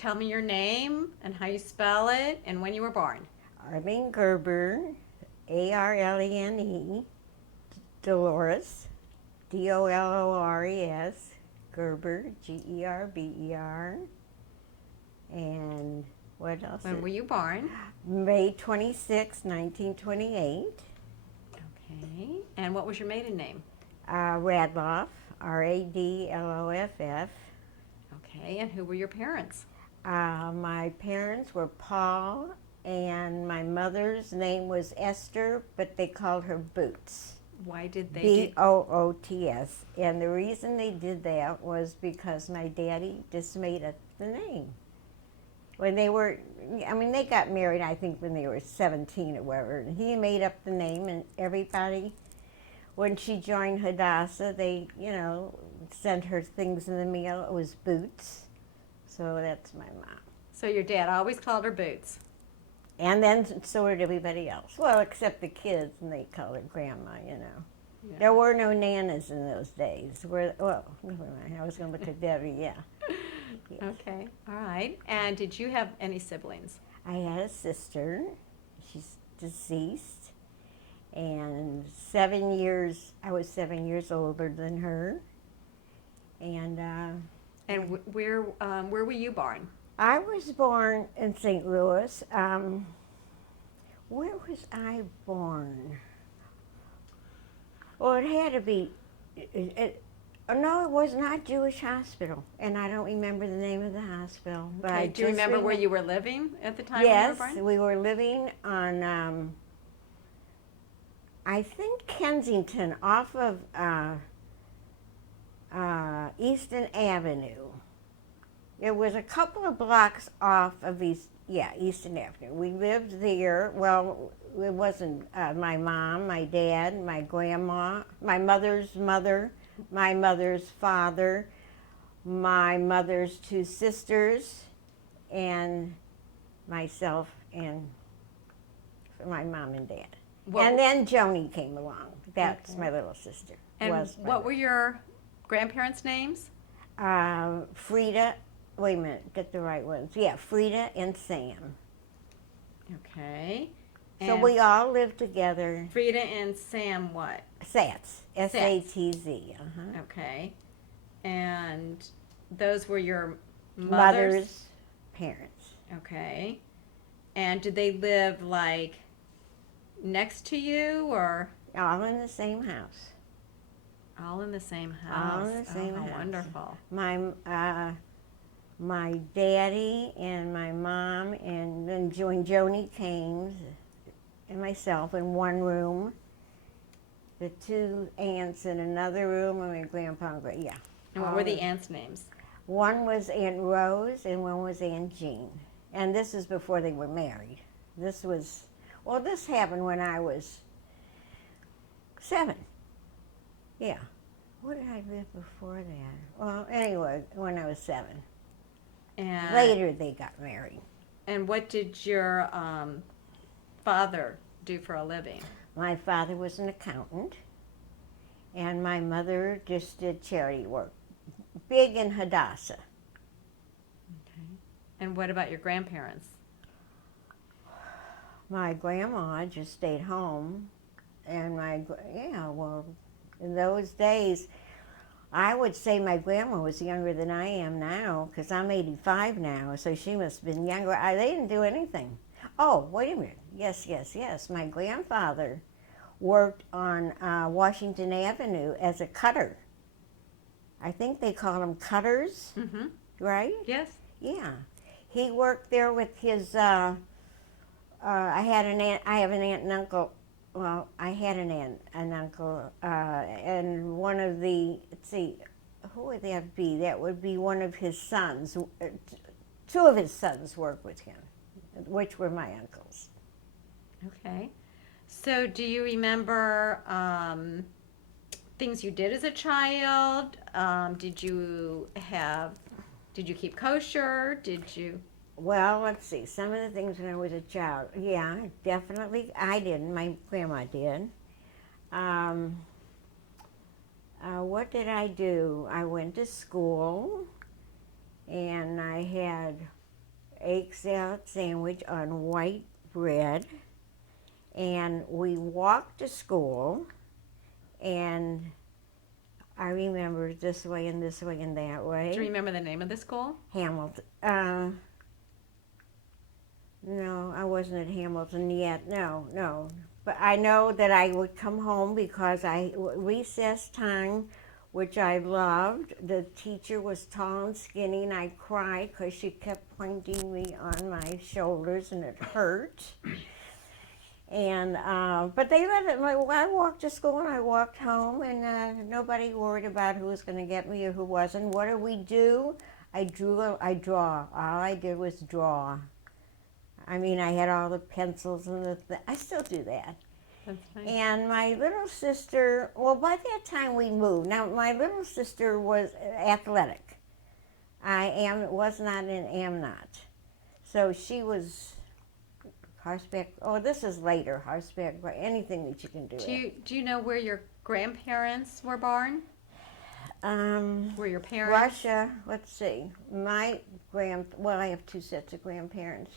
tell me your name and how you spell it and when you were born. Arlene Gerber, Arlene, Dolores, Dollores, Gerber, Gerber, and what else? When were you born? May 26, 1928. Okay. And what was your maiden name? Radloff, Radloff. Okay. And who were your parents? My parents were Paul, and my mother's name was Esther, but they called her Boots. Why did they Boots. And the reason they did that was because my daddy just made up the name. When they were, they got married, I think, when they were 17 or whatever. And he made up the name, and everybody, when she joined Hadassah, they, sent her things in the mail. It was Boots. So that's my mom. So your dad always called her Boots. And then so did everybody else. Well, except the kids, and they called her Grandma, Yeah. There were no nanas in those days. Well, never mind. I was going to look at Debbie, yeah. Yes. Okay. All right. And did you have any siblings? I had a sister. She's deceased. And I was 7 years older than her. And where were you born? I was born in St. Louis. Where was I born? Well, it had to be. No, it was not Jewish Hospital, and I don't remember the name of the hospital. But Okay. Do you remember where you were living at the time? Yes, when you were born? we were living on. I think Kensington, off of Easton Avenue. It was a couple of blocks off of Easton Avenue. We lived there. Well, it wasn't my mom, my dad, my grandma, my mother's mother, my mother's father, my mother's two sisters, and myself and my mom and dad. And then Joanie came along. That's my little sister. And what were your grandparents' names? Frida. Wait a minute, get the right ones. Yeah, Frida and Sam. Okay. So we all lived together. Frida and Sam what? Satz. S-A-T-Z. Uh-huh. Okay. And those were your Mother's parents. Okay. And did they live like next to you or? All in the same house. All in the same house. All in the same house. Wonderful. My daddy and my mom, and then when Joanie came, and myself in one room, the two aunts in another room, and my grandpa and grandma. Yeah. And what were the aunts' names? One was Aunt Rose, and one was Aunt Jean. And this is before they were married. This happened when I was 7. Yeah. Where did I live before that? Well, anyway, when I was 7. And later they got married. And what did your father do for a living? My father was an accountant, and my mother just did charity work. Big in Hadassah. Okay. And what about your grandparents? My grandma just stayed home, and in those days, I would say my grandma was younger than I am now, because I'm 85 now, so she must have been younger. They didn't do anything. Oh, wait a minute. Yes. My grandfather worked on Washington Avenue as a cutter. I think they call them cutters, right? Yes. Yeah. He worked there with his, I have an aunt and uncle. Well, I had an uncle, and one of the, who would that be? That would be one of his sons. 2 of his sons worked with him, which were my uncles. Okay. So do you remember things you did as a child? Did you keep kosher? Well, let's see. Some of the things when I was a child. Yeah, definitely. I didn't. My grandma did. What did I do? I went to school, and I had egg salad sandwich on white bread, and we walked to school, and I remember this way and this way and that way. Do you remember the name of the school? Hamilton. No, I wasn't at Hamilton yet. No. But I know that I would come home because recess time, which I loved. The teacher was tall and skinny, and I cried because she kept pointing me on my shoulders, and it hurt. And but they let it. I walked to school and I walked home, and nobody worried about who was going to get me or who wasn't. What did we do? I draw. All I did was draw. I mean, I had all the pencils and I still do that. That's nice. And my little sister, well, by that time we moved. Now, my little sister was athletic. Was not and am not. So she was horseback. Oh, this is later, horseback, anything that you can do. Do you know where your grandparents were born? Were your parents? Russia, let's see. I have two sets of grandparents.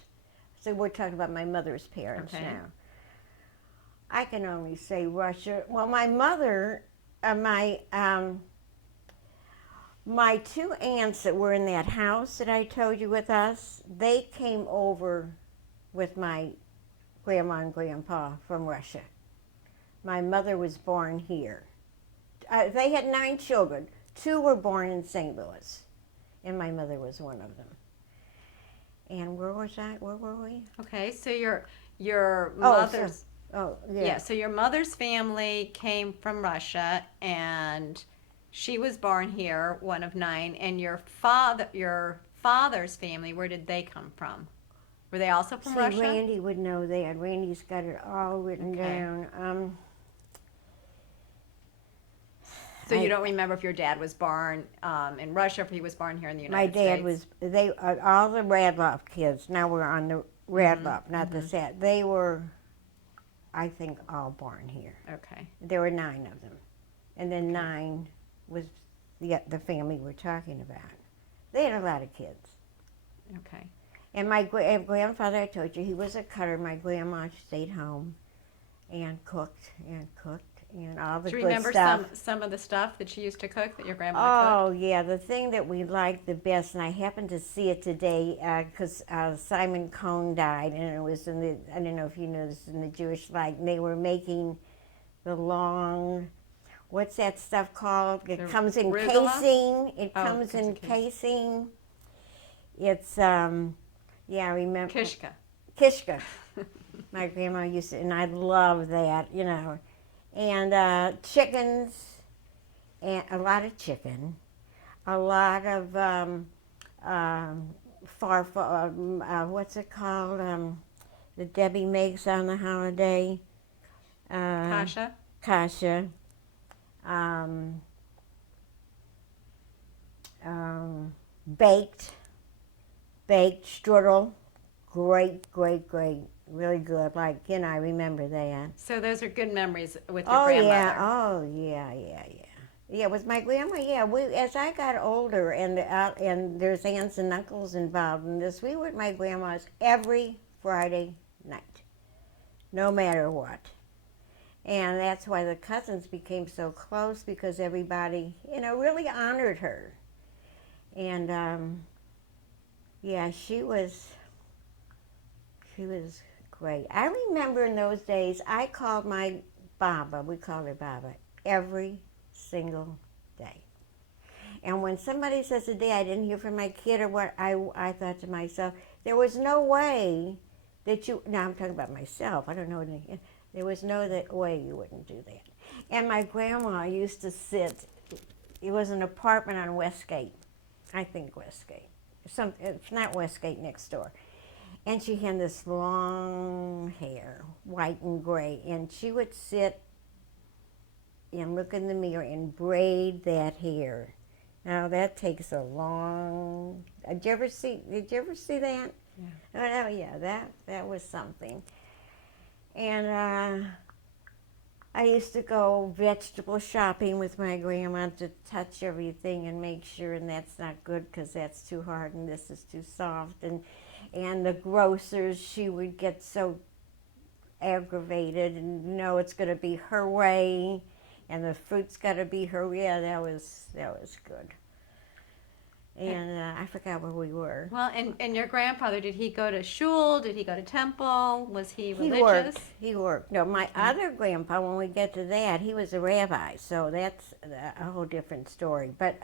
So we're talking about my mother's parents now. I can only say Russia. Well, my mother, my two aunts that were in that house that I told you with us, they came over with my grandma and grandpa from Russia. My mother was born here. They had 9 children. 2 were born in St. Louis, and my mother was one of them. And where was I? Where were we? Okay, so your mother's yeah. So your mother's family came from Russia, and she was born here, one of 9. And your father's family, where did they come from? Were they also from Russia? Randy would know that. Randy's got it all written down. So you don't remember if your dad was born in Russia, if he was born here in the United States? My dad was. All the Radloff kids. Now we're on the Radloff, not the set. They were, I think, all born here. Okay. There were 9 of them, and then 9 was the family we're talking about. They had a lot of kids. Okay. And my grandfather, I told you, he was a cutter. My grandma stayed home and cooked and all the good stuff. Do you remember some of the stuff that she used to cook that your grandmother cooked? Oh, yeah. The thing that we liked the best, and I happened to see it today because Simon Cohn died, and it was in the, I don't know if you know this, in the Jewish light, and they were making the long, what's that stuff called? It comes in casing. It comes in casing. It's, yeah, I remember. Kishka. My grandma used to, and I love that, you know. And chickens, and a lot of chicken, a lot of what's it called? That Debbie makes on the holiday. Kasha. Baked strudel. Great. Really good. Like, you know, I remember that. So those are good memories with your grandmother. Oh, yeah. Yeah, with my grandma, yeah. As I got older and there's aunts and uncles involved in this, we were at my grandma's every Friday night, no matter what. And that's why the cousins became so close, because everybody, you know, really honored her. And, yeah, she was great. I remember in those days, I called my Baba, we called her Baba, every single day. And when somebody says a day I didn't hear from my kid or what, I thought to myself, there was no way that you, now I'm talking about myself, I don't know, there was no way you wouldn't do that. And my grandma used to sit, it was an apartment on Westgate, I think Westgate. It's not Westgate, next door. And she had this long hair, white and gray, and she would sit and look in the mirror and braid that hair. Now that takes a long. Did you ever see that? Yeah. Oh yeah, that was something. And I used to go vegetable shopping with my grandma to touch everything and make sure, and that's not good because that's too hard and this is too soft. And the grocers, she would get so aggravated and it's going to be her way, and the fruit's got to be her. Yeah, that was good. And I forgot where we were. Well, and your grandfather, did he go to shul? Did he go to temple? Was he religious? He worked. No, my other grandpa, when we get to that, he was a rabbi, so that's a whole different story. But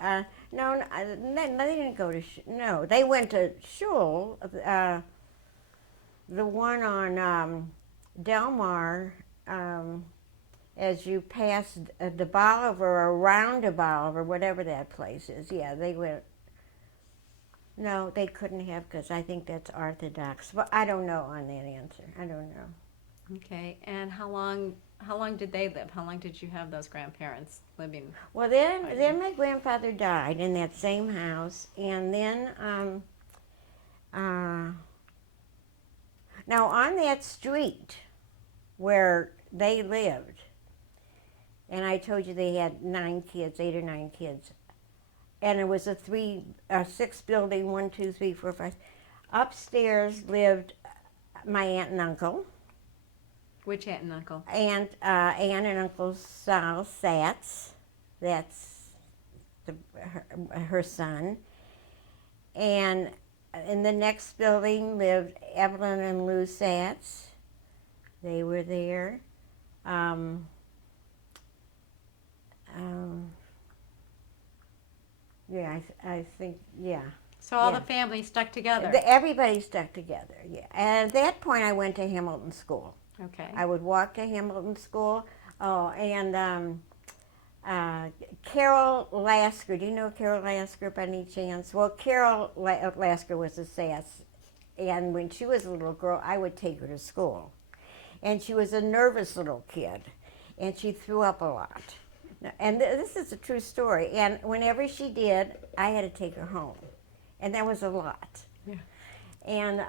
no, they didn't go to no, they went to shul. The one on Delmar, as you pass the Bolivar, or around the Bolivar, whatever that place is. Yeah, they went. No, they couldn't have, because I think that's Orthodox. But I don't know on that answer. I don't know. Okay, and how long did they live? How long did you have those grandparents living? Well, then my grandfather died in that same house, and then now on that street where they lived, and I told you they had 8 or 9 kids. And it was a 6 building, 1, 2, 3, 4, 5. Upstairs lived my aunt and uncle. Which aunt and uncle? Aunt and Uncle Sal Satz. That's her son. And in the next building lived Evelyn and Lou Satz. They were there. Yeah, I think, yeah. So all the family stuck together. Everybody stuck together, yeah. And at that point, I went to Hamilton School. Okay. I would walk to Hamilton School. Oh, and Carol Lasker. Do you know Carol Lasker by any chance? Well, Carol Lasker was a sass. And when she was a little girl, I would take her to school. And she was a nervous little kid. And she threw up a lot. And this is a true story. And whenever she did, I had to take her home. And that was a lot. Yeah. And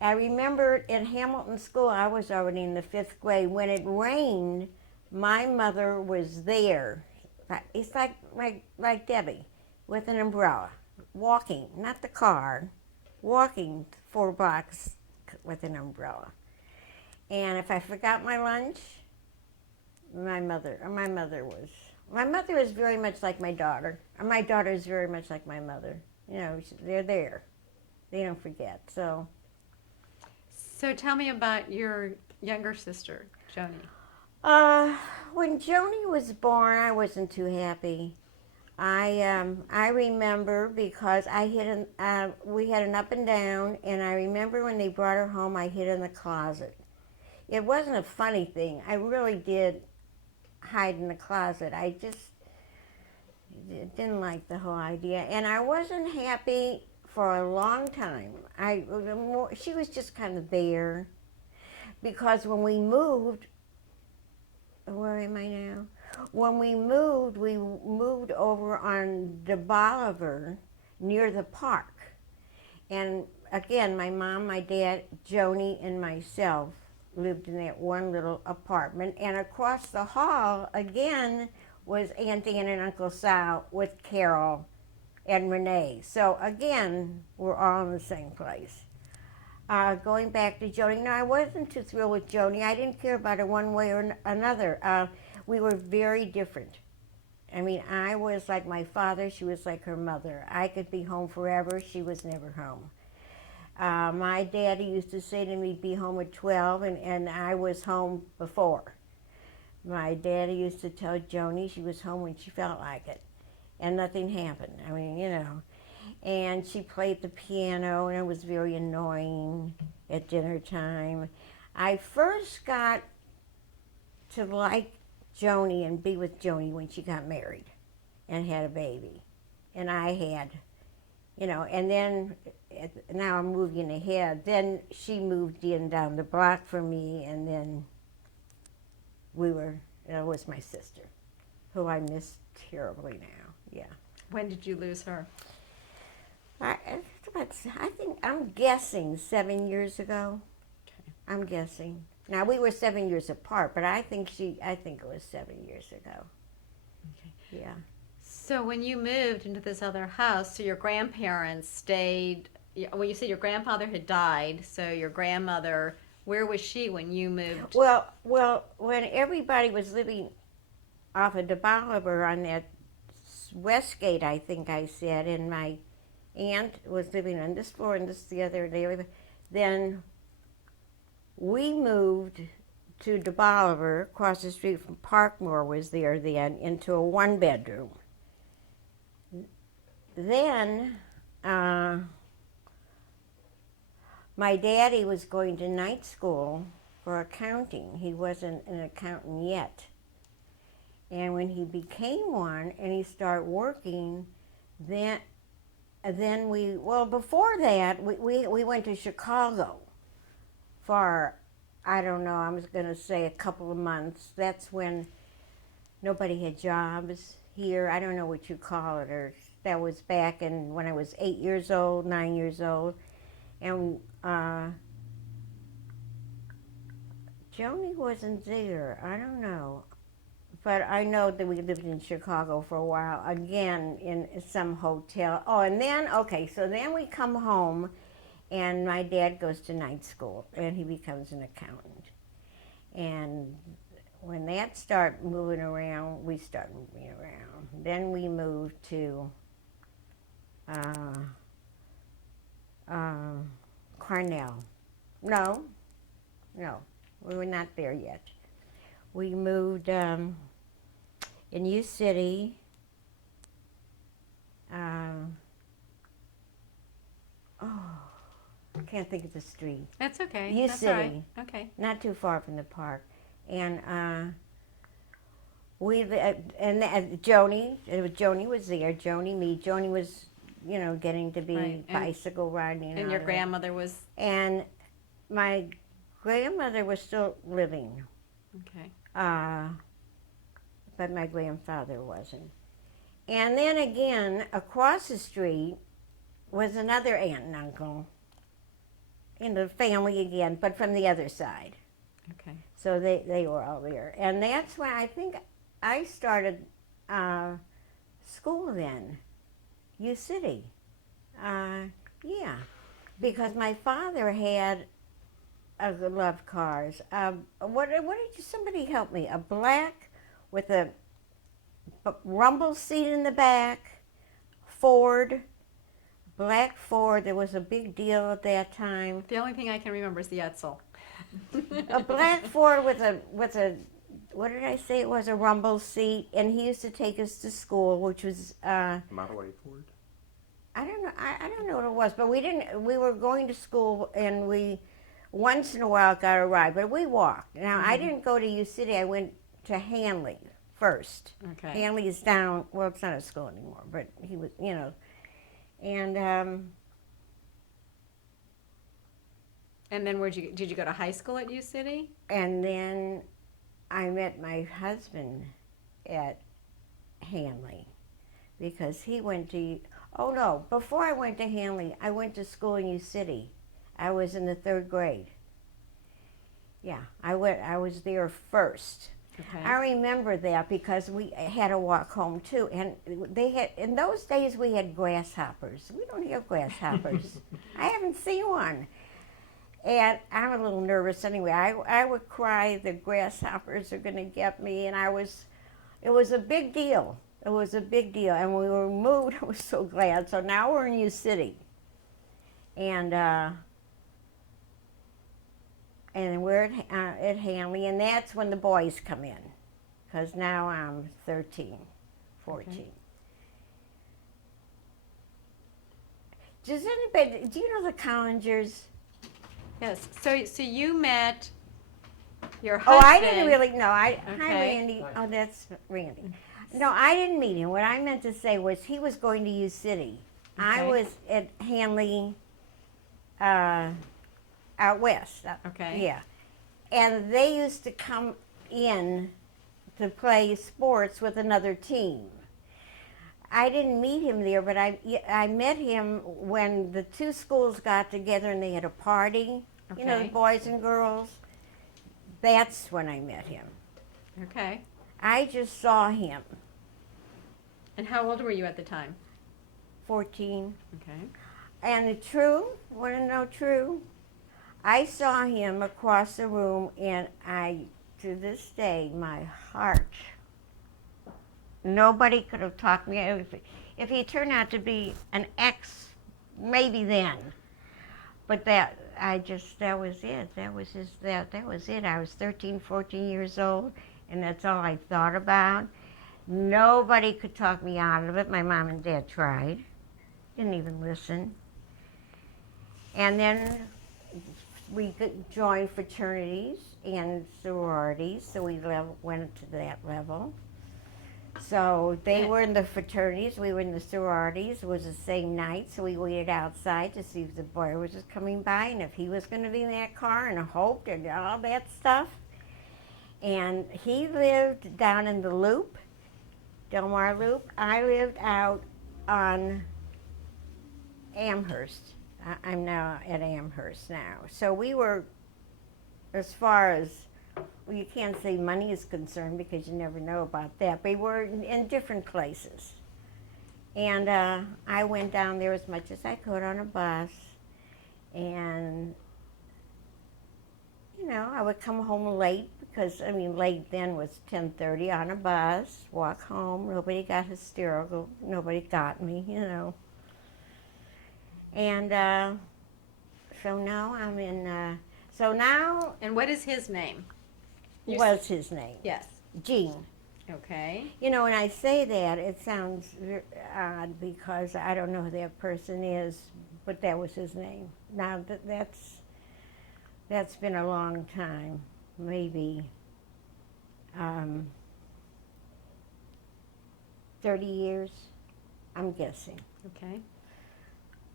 I remember in Hamilton School, I was already in the 5th grade. When it rained, my mother was there. It's like Debbie, with an umbrella, walking, not the car, walking 4 blocks with an umbrella. And if I forgot my lunch, my mother is very much like my daughter. My daughter is very much like my mother. They're there. They don't forget. So tell me about your younger sister, Joanie. When Joanie was born, I wasn't too happy. I remember because we had an up and down, and I remember when they brought her home, I hid in the closet. It wasn't a funny thing. I really did hide in the closet. I just didn't like the whole idea, and I wasn't happy for a long time. She was just kind of there, because when we moved, where am I now? When we moved over on the Bolivar near the park, and again, my mom, my dad, Joanie, and myself lived in that one little apartment, and across the hall again was Aunt Ann and Uncle Sal with Carol and Renee. So again, we're all in the same place. Going back to Joanie, no, I wasn't too thrilled with Joanie. I didn't care about her one way or another. We were very different. I mean, I was like my father, she was like her mother. I could be home forever, she was never home. My daddy used to say to me, be home at 12, and I was home before. My daddy used to tell Joanie she was home when she felt like it, and nothing happened. I mean, And she played the piano, and it was very annoying at dinner time. I first got to like Joanie and be with Joanie when she got married and had a baby. And I had, and then, now I'm moving ahead, then she moved in down the block from me, and then that was my sister, who I miss terribly now, yeah. When did you lose her? I think, I'm guessing 7 years ago. Okay. I'm guessing. Now, we were 7 years apart, but I think it was 7 years ago. Okay. Yeah. So when you moved into this other house, so your grandparents stayed, well, you said your grandfather had died, so your grandmother, where was she when you moved? Well, when everybody was living off of DeBoliver on that Westgate, I think I said, and my aunt was living on this floor and this the other day, then we moved to DeBoliver, across the street from Parkmore was there then, into a one-bedroom. Then my daddy was going to night school for accounting. He wasn't an accountant yet. And when he became one and he started working, then before that, we went to Chicago for, I don't know, I was going to say a couple of months. That's when nobody had jobs here. I don't know what you call it, or that was back in when I was 8 years old, 9 years old. And Joanie wasn't there. I don't know. But I know that we lived in Chicago for a while, again, in some hotel. Oh, and then, okay, so then we come home, and my dad goes to night school, and he becomes an accountant. And when that started moving around, we started moving around. Then we moved to Cornell. No, we were not there yet. We moved in U City. I can't think of the street. That's okay. U That's City. all right. Okay. Not too far from the park. And Joanie was there. Joanie was, getting to be Right. bicycle riding. And your grandmother was, And my grandmother was still living. okay. But my grandfather wasn't. And then again, across the street was another aunt and uncle in the family again, but from the other side. Okay. So they were all there. And that's when I think I started school then, U City. Yeah, because my father had loved cars. What did somebody help me? A black with a rumble seat in the back, Ford, black Ford. There was a big deal at that time. The only thing I can remember is the Etzel. A black Ford with a what did I say? It was a rumble seat, and he used to take us to school, which was Model A Ford. I don't know. I don't know what it was, but we didn't. We were going to school, and we once in a while got a ride, but we walked. Now I didn't go to U City. I went to Hanley first. Okay. Hanley is down. Well, it's not a school anymore, but he was, and. And then did you go to high school at U City? And then I met my husband at Hanley because he went to, oh no, before I went to Hanley, I went to school in U City. I was in the 3rd grade. Yeah, I was there first. Okay. I remember that because we had to walk home too. And in those days we had grasshoppers. We don't have grasshoppers. I haven't seen one. And I'm a little nervous anyway. I would cry the grasshoppers are going to get me, and it was a big deal. It was a big deal. And when we were moved, I was so glad. So now we're in U City. And we're at Hanley, and that's when the boys come in, because now I'm 13, 14. Okay. Does anybody, do you know the Collingers? Yes. So you met your husband. Oh, I didn't really know. Hi, Okay. Randy. Oh, that's Randy. No, I didn't meet him. What I meant to say was he was going to U City. Okay. I was at Hanley, out west. Okay. Yeah. And they used to come in to play sports with another team. I didn't meet him there, but I met him when the two schools got together and they had a party. Okay. You know, the boys and girls. That's when I met him. Okay. I just saw him, And how old were you at the time? 14. Okay. And the true, want to know true? I saw him across the room, and to this day, my heart, nobody could have talked me. If he turned out to be an ex, maybe then. But that was it. That was it. I was 13, 14 years old, and that's all I thought about. Nobody could talk me out of it. My mom and dad tried. Didn't even listen. And then we joined fraternities and sororities, so we went to that level. So they were in the fraternities, we were in the sororities. It was the same night, so we waited outside to see if the boy was just coming by and if he was going to be in that car, and hoped and all that stuff. And he lived down in the Loop, Del Mar Loop. I lived out on Amherst. I'm now at Amherst now. So we were, as far as, well, you can't say money is concerned because you never know about that, but we were in different places. And I went down there as much as I could on a bus. And, you know, I would come home late because, I mean, late then was 10:30 on a bus, walk home. Nobody got hysterical. Nobody got me, you know. And so now I'm in, so now And what is his name? was his name, Yes. Gene. Okay. You know, when I say that, it sounds odd because I don't know who that person is, but that was his name. Now that's been a long time, maybe 30 years, I'm guessing. Okay.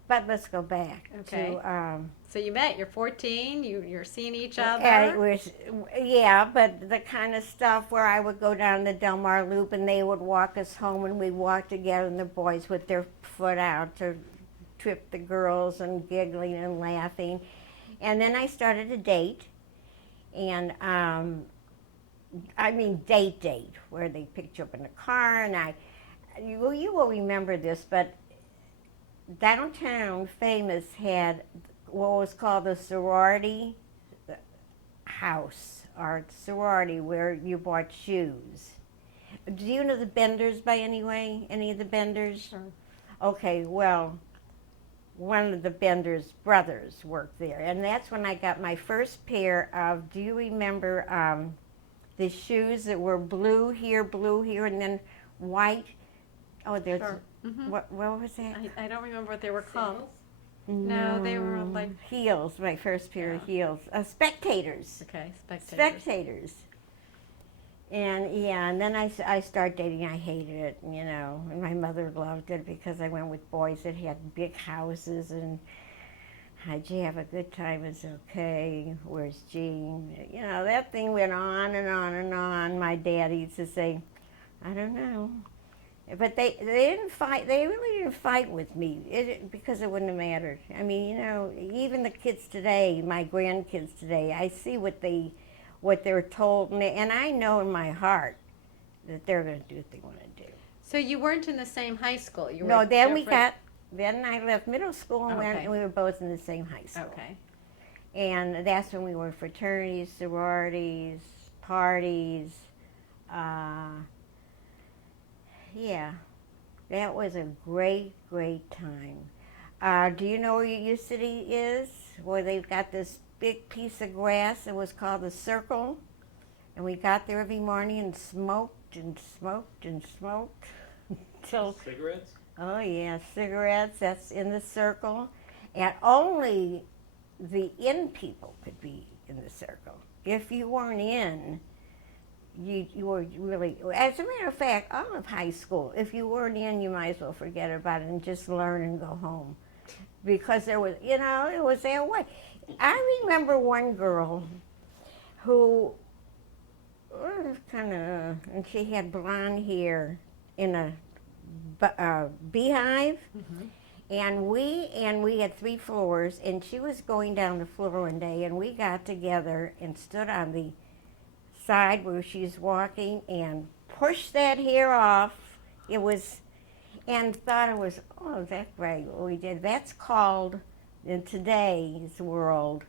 But let's go back Okay. to. So you met. You're 14. You're seeing each other. It was, yeah, but the kind of stuff where I would go down the Del Mar Loop and they would walk us home and we'd walk together and the boys with their foot out to trip the girls and giggling and laughing. And then I started to date, and I mean date, where they picked you up in the car, and you will remember this, but downtown Famous had what was called the sorority house, or sorority where you bought shoes. Do you know the Benders by any way? Any of the Benders? Sure. Okay, well, one of the Benders' brothers worked there, and that's when I got my first pair of, do you remember the shoes that were blue here, and then white? Oh, there's, Sure. Mm-hmm. what was that? I don't remember what they were called. No, they were like heels. My first pair of heels. Spectators. Okay, spectators. Spectators. And yeah, and then I started dating. I hated it, you know. And my mother loved it because I went with boys that had big houses. And did you have a good time? It's okay. Where's Gene? You know, that thing went on and on and on. My dad used to say, I don't know. But they didn't fight. They really didn't fight with me because it wouldn't have mattered. I mean, you know, even the kids today, my grandkids today, I see what they're told, and I know in my heart that they're going to do what they want to do. So you weren't in the same high school. You were No, then different. then I left middle school and went, and we were both in the same high school. Okay. And that's when we were fraternities, sororities, parties. Yeah, that was a great, great time. Do you know where your city is? Where they've got this big piece of grass. It was called the Circle. And we got there every morning and smoked and smoked and smoked. Till, Cigarettes? oh yeah, cigarettes. That's in the Circle. And only the in people could be in the Circle. If you weren't in, you were really, as a matter of fact, all of high school, if you weren't in, you might as well forget about it and just learn and go home. Because there was, you know, it was their way. I remember one girl who was kind of, and she had blonde hair in a beehive. Mm-hmm. And we had 3 floors, and she was going down the floor one day, and we got together and stood on the side where she's walking and pushed that hair off. It was, and thought it was, oh, that's right, what we did. That's called, in today's world,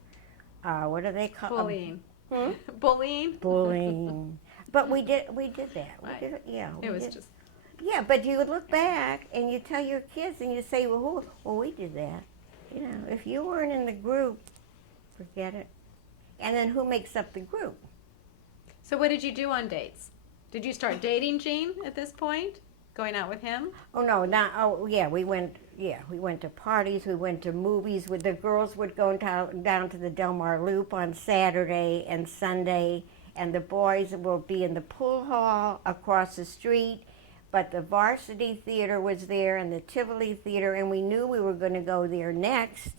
what do they call Bullying. Hmm? Bullying? Bullying. But we did that. Right. We did it, yeah. It we was did. just, Yeah, but you would look back and you tell your kids and you say, well, we did that. You know, if you weren't in the group, forget it. And then who makes up the group? so what did you do on dates? Did you start dating Gene at this point? Going out with him? Oh no, not oh yeah, we went to parties, we went to movies. With the girls would go down to the Del Mar Loop on Saturday and Sunday, and the boys will be in the pool hall across the street. But the Varsity Theater was there and the Tivoli Theater, and we knew we were going to go there next.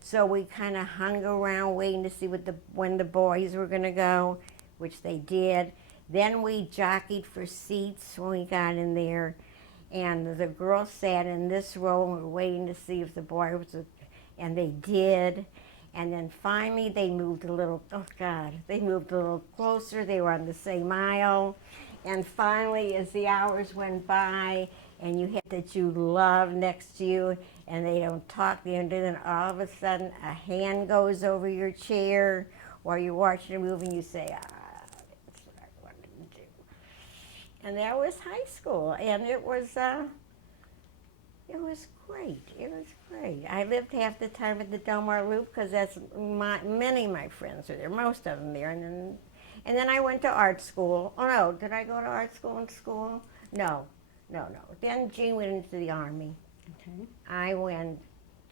So we kind of hung around waiting to see when the boys were going to go, which they did. Then we jockeyed for seats when we got in there, and the girls sat in this row and were waiting to see if the boy was, and they did. And then finally they moved a little, oh God, they moved a little closer. They were on the same aisle. And finally, as the hours went by, and you had that you love next to you, and they don't talk to you, and then all of a sudden a hand goes over your chair while you're watching a movie, and you say, that's what I wanted to do. And that was high school, and it was great. It was great. I lived half the time at the Del Mar Loop because that's many of my friends are there, most of them there, and then I went to art school. Oh no, did I go to art school in school? No. Then Gene went into the Army. Okay. I went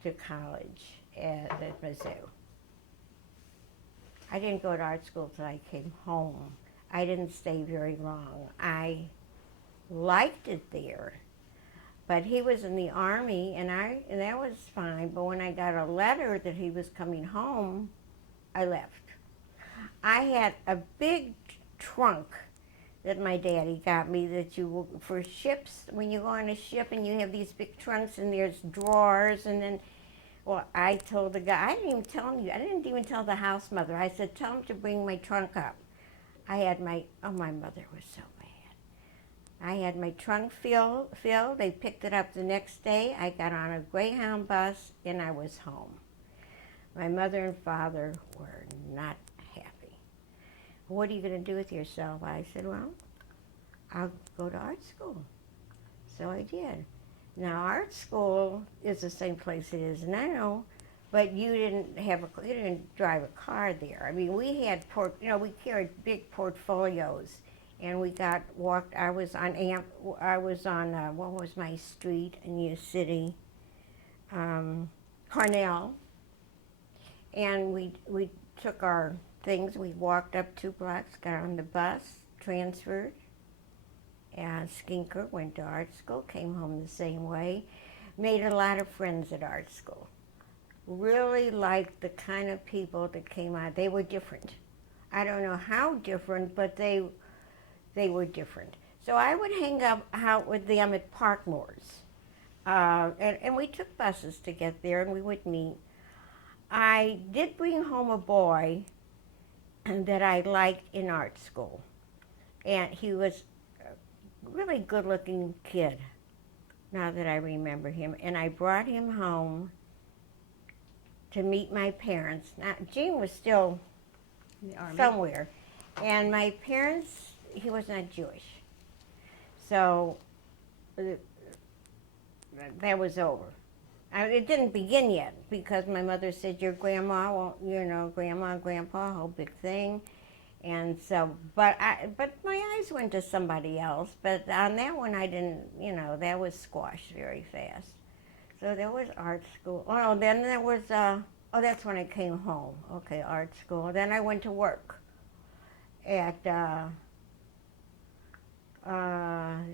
to college at Mizzou. I didn't go to art school till I came home. I didn't stay very long. I liked it there, but he was in the Army, and that was fine. But when I got a letter that he was coming home, I left. I had a big trunk that my daddy got me for ships. When you go on a ship and you have these big trunks and there's drawers, and then, well, I told the guy, I didn't even tell the house mother. I said, tell him to bring my trunk up. My mother was so mad. I had my trunk filled. They picked it up the next day. I got on a Greyhound bus and I was home. My mother and father were not happy. What are you going to do with yourself? I said, well, I'll go to art school. So I did. Now, art school is the same place it is now, but you didn't drive a car there. I mean, we had we carried big portfolios, and we walked. I was on what was my street in New City, Cornell, and we took our things. We walked up 2 blocks, got on the bus, transferred, and Skinker went to art school, came home the same way, made a lot of friends at art school. Really liked the kind of people that came out. They were different. I don't know how different, but they were different. So I would hang out with them at Parkmore's. And we took buses to get there, and we would meet. I did bring home a boy that I liked in art school. And he was a really good-looking kid, now that I remember him. And I brought him home to meet my parents. Now, Gene was still In the Army. somewhere. And my parents, he was not Jewish. So that was over. It didn't begin yet because my mother said, your grandma won't, grandma and grandpa, whole big thing. And so, but my eyes went to somebody else. But on that one, I didn't, that was squashed very fast. So there was art school. Oh, then there was, that's when I came home. Okay, art school. Then I went to work at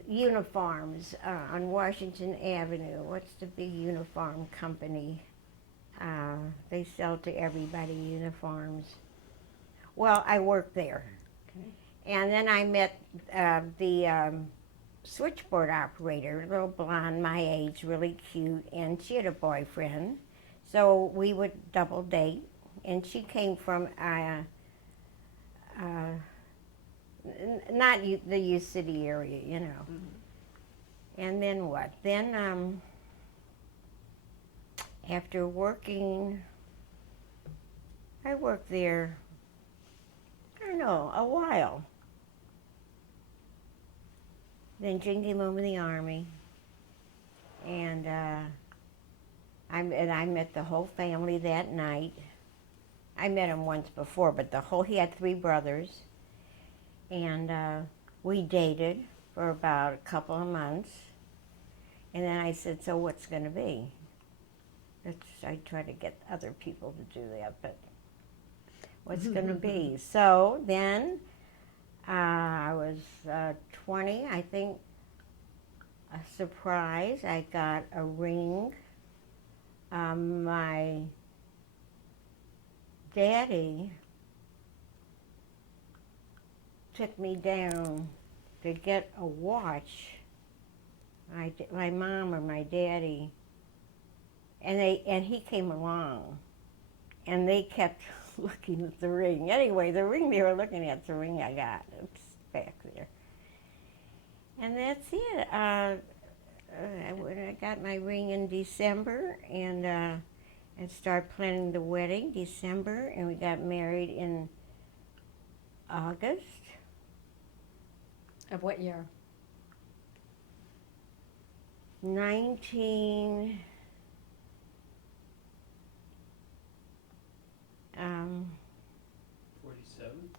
uniforms on Washington Avenue. What's the big uniform company? They sell to everybody uniforms. Well, I worked there. Okay. And then I met the switchboard operator, a little blonde, my age, really cute, and she had a boyfriend. So we would double date, and she came from not the U City area, you know. Mm-hmm. And then what? Then after working, I worked there, I don't know, a while. Then Jim came over in the Army, and I met the whole family that night. I met him once before, but he had 3 brothers, and we dated for about a couple of months, and then I said, so what's going to be? I try to get other people to do that, but what's going to be? So then I was 20, I think, a surprise. I got a ring. My daddy took me down to get a watch. My mom or my daddy, and he came along, and they kept looking at the ring. Anyway, the ring they were looking at, the ring I got. It's back there. And that's it. I got my ring in December, and started planning the wedding December, and we got married in August. Of what year? 19. 47?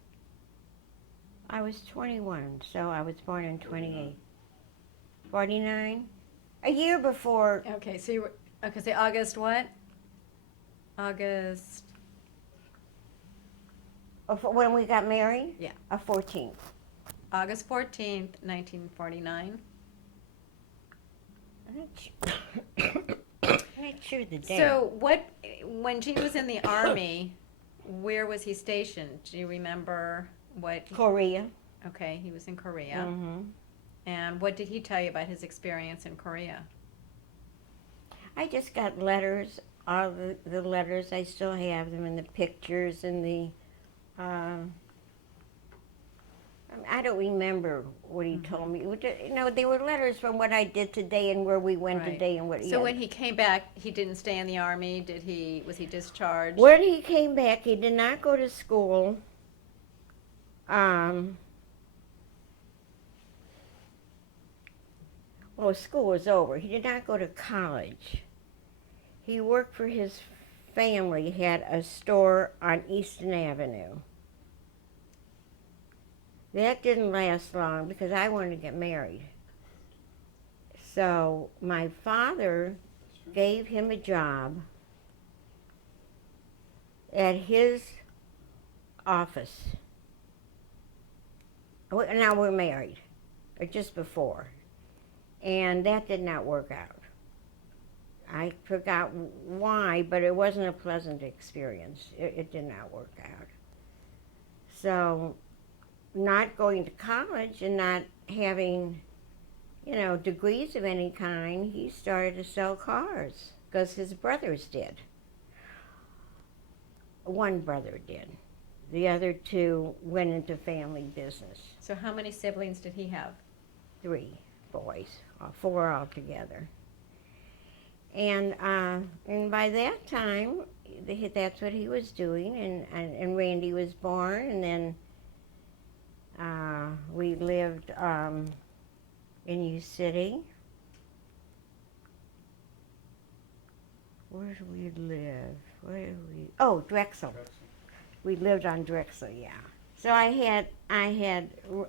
I was 21, so I was born in 28. 49? A year before. Okay, so you were, okay, say August what? August, When we got married? Yeah. 14th. August 14th, 1949. I'm not sure the date. So when she was in the Army, where was he stationed? Do you remember what? Korea. Okay, he was in Korea. Mm-hmm. And what did he tell you about his experience in Korea? I just got letters, all the letters. I still have them, and the pictures, and the. I don't remember what he told me. You know, they were letters from what I did today and where we went Right. today and what. So when he came back, he didn't stay in the Army. Was he discharged? When he came back, he did not go to school. Well, school was over. He did not go to college. He worked for his family, had a store on Easton Avenue. That didn't last long because I wanted to get married. So my father gave him a job at his office. Now we're married, or just before. And that did not work out. I forgot why, but it wasn't a pleasant experience. It did not work out. So not going to college and not having, degrees of any kind, he started to sell cars because his brothers did. One brother did. The other 2 went into family business. So how many siblings did he have? 3 boys, 4 altogether. And by that time, that's what he was doing, and Randy was born, and then we lived in U City. Where did we live? Oh, Drexel. We lived on Drexel, yeah. So I had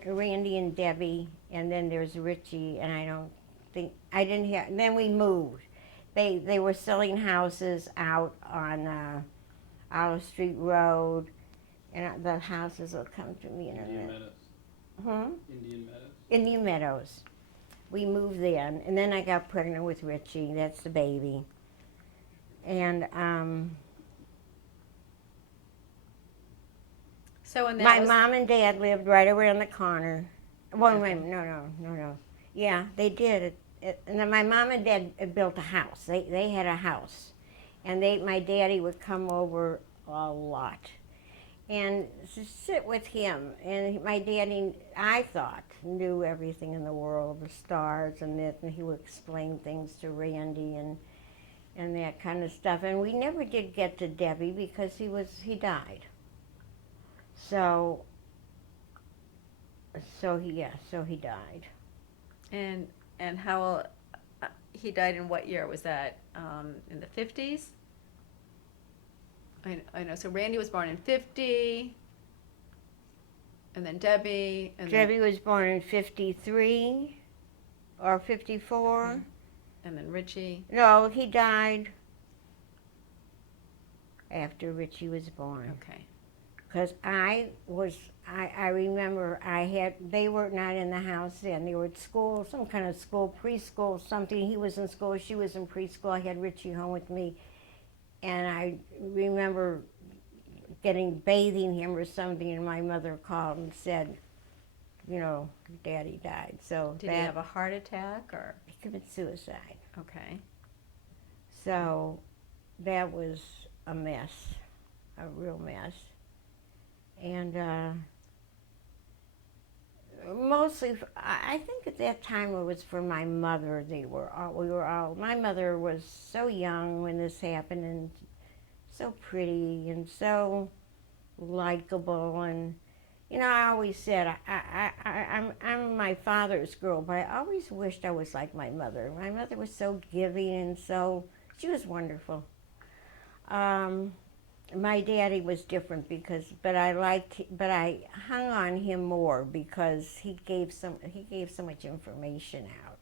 Randy and Debbie, and then there's Richie, and I didn't have. Then we moved. They were selling houses out on Olive Street Road, and the houses will come to me in a Indian minute. Meadows. Indian Meadows. Indian Meadows. We moved then, and then I got pregnant with Richie. That's the baby. And So when my mom and dad lived right around the corner. Well, wait, no. Yeah, they did. And then my mom and dad had built a house. They had a house, and my daddy would come over a lot. and to sit with him. And my daddy, I thought, knew everything in the world, the stars and it, and he would explain things to Randy and that kind of stuff. And we never did get to Debbie because he died. So he died. And how he died in what year? Was that in the 50s? I know. So Randy was born in 50, and then Debbie. And Debbie was born in 53 or 54. And then Richie. No, he died after Richie was born. Okay. Because I remember they were not in the house then. They were at school, some kind of school, preschool, something. He was in school, she was in preschool. I had Richie home with me. And I remember bathing him or something, and my mother called and said, Daddy died. So Did he have a heart attack or? He committed suicide. Okay. So that was a mess, a real mess. And mostly, I think at that time it was for my mother. My mother was so young when this happened and so pretty and so likable. And, I always said, I'm my father's girl, but I always wished I was like my mother. My mother was so giving and she was wonderful. My daddy was different but I hung on him more because he gave so much information out,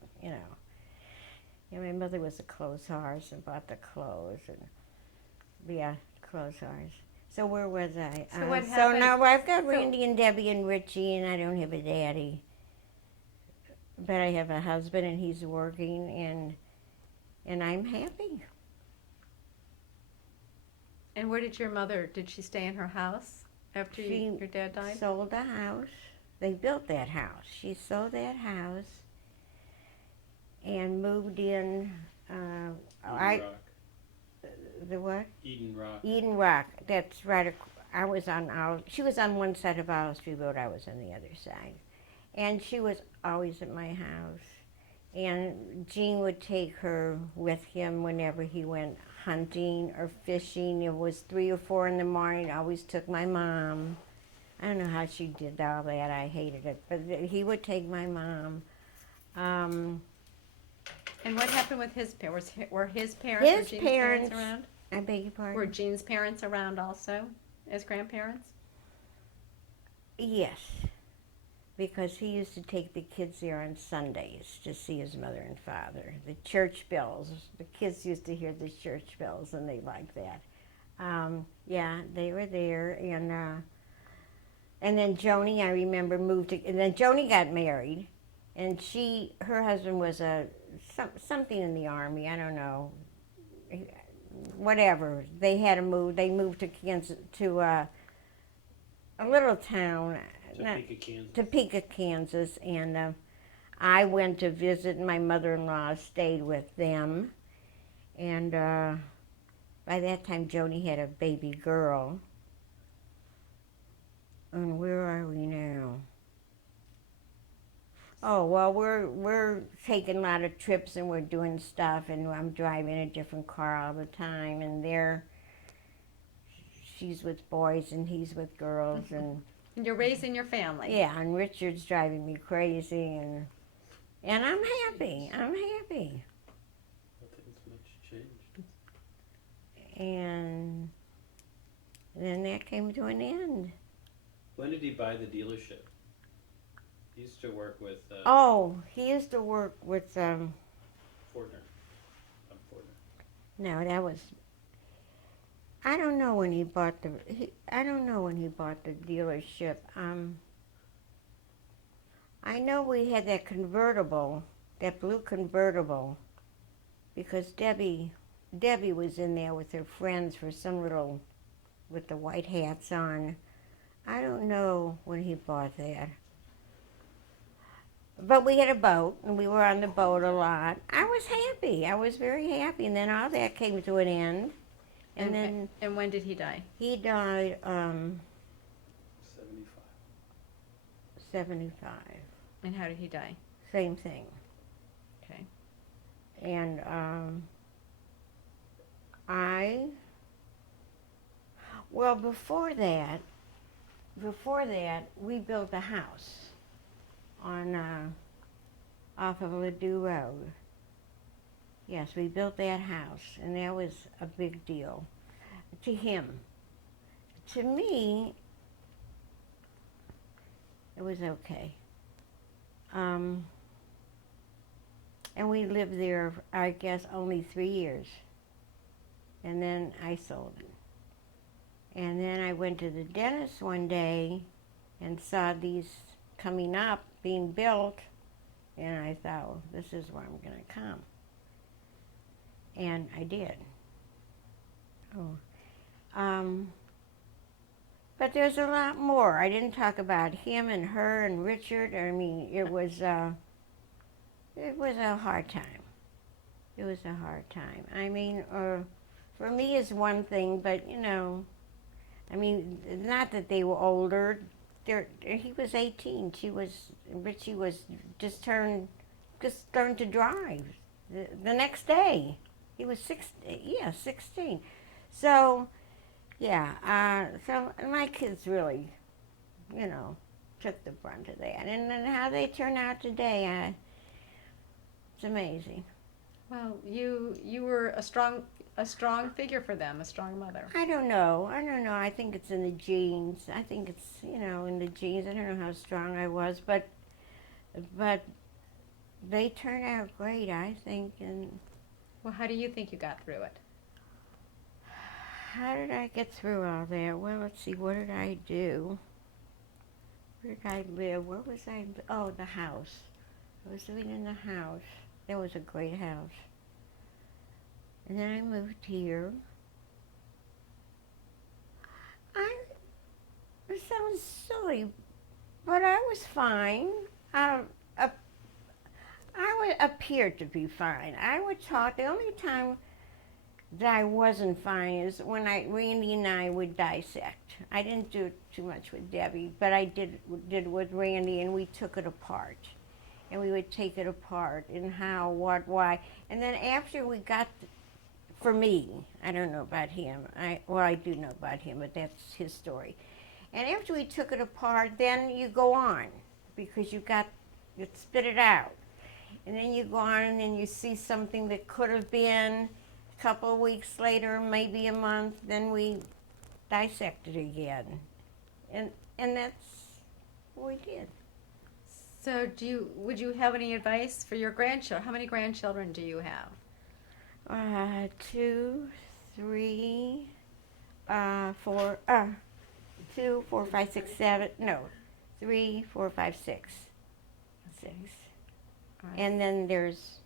And my mother was a clothes horse and bought the clothes clothes horse. So where was I? So what So happened? now I've got Randy and Debbie and Richie, and I don't have a daddy, but I have a husband and he's working, and I'm happy. And where did your mother? Did she stay in her house after your dad died? Sold the house. They built that house. She sold that house and moved in. Rock. The what? Eden Rock. Eden Rock. That's right. She was on one side of Olive Street Road. I was on the other side, and she was always at my house. And Gene would take her with him whenever he went hunting or fishing. It was 3 or 4 in the morning. I always took my mom. I don't know how she did all that. I hated it. But he would take my mom. And what happened with his parents? Were his parents or Gene's parents around? I beg your pardon? Were Gene's parents around also as grandparents? Yes. Because he used to take the kids there on Sundays to see his mother and father. The church bells. The kids used to hear the church bells, and they liked that. Yeah, they were there. And then Joanie, I remember, and then Joanie got married. And her husband was something in the Army, I don't know. Whatever. They had to move. They moved to Kansas, to a little town. Topeka, Kansas, and I went to visit, and my mother-in-law stayed with them. And by that time, Joanie had a baby girl. And where are we now? Oh, well, we're taking a lot of trips, and we're doing stuff, and I'm driving a different car all the time, and she's with boys, and he's with girls, and you're raising your family. Yeah, and Richard's driving me crazy, and I'm happy. Nothing's much changed. And then that came to an end. When did he buy the dealership? He used to work with. He used to work with. Fortner. No, that was. I don't know when he bought the dealership. I know we had that convertible, that blue convertible, because Debbie was in there with her friends for some little, with the white hats on. I don't know when he bought that. But we had a boat, and we were on the boat a lot. I was happy. I was very happy, and then all that came to an end. And when did he die? He died 75. And how did he die? Same thing. Okay. And before that, we built a house on off of Ladue Road. Yes, we built that house, and that was a big deal to him. To me, it was okay. And we lived there, I guess, only 3 years. And then I sold it. And then I went to the dentist one day and saw these coming up, being built, and I thought, well, this is where I'm going to come. And I did. But there's a lot more. I didn't talk about him and her and Richard. I mean, it was a hard time. It was a hard time. I mean, for me is one thing, but you know, I mean, not that they were older. He was 18. Richie was just learned to drive the next day. He was 16. So, yeah. So my kids really, you know, took the brunt of that, and then how they turn out today, it's amazing. Well, you were a strong figure for them, a strong mother. I don't know. I think it's in the genes. I think it's, you know, in the genes. I don't know how strong I was, but they turned out great, I think. And Well, how do you think you got through it? how did I get through all that? Well, let's see. What did I do? Where did I live? Where was I? Oh, the house. I was living in the house. That was a great house. And then I moved here. It sounds silly, but I was fine. I appeared to be fine. I would talk. The only time that I wasn't fine is when Randy and I would dissect. I didn't do it too much with Debbie, but I did with Randy, and we took it apart. And we would take it apart and how, what, why. And then after we got, for me, I don't know about him. I do know about him, but that's his story. And after we took it apart, then you go on because you spit it out. And then you go on and then you see something that could have been a couple of weeks later, maybe a month, then we dissect it again. And that's what we did. So would you have any advice for your grandchildren? How many grandchildren do you have? 2, 3, 4, 2, 4, 5, 6, 7, no, 3, 4, 5, 6. 6. Right. And then there's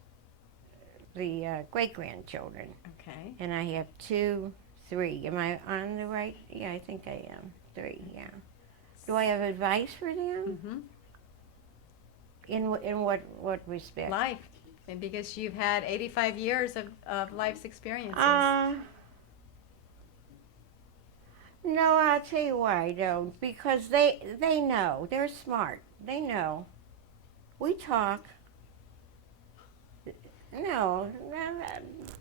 the great-grandchildren. Okay. And I have 2, 3. Am I on the right? Yeah, I think I am. 3, yeah. Do I have advice for them? Mm-hmm. In what respect? Life. And because you've had 85 years of life's experiences. No, I'll tell you why I don't. Because they know. They're smart. They know. We talk. No,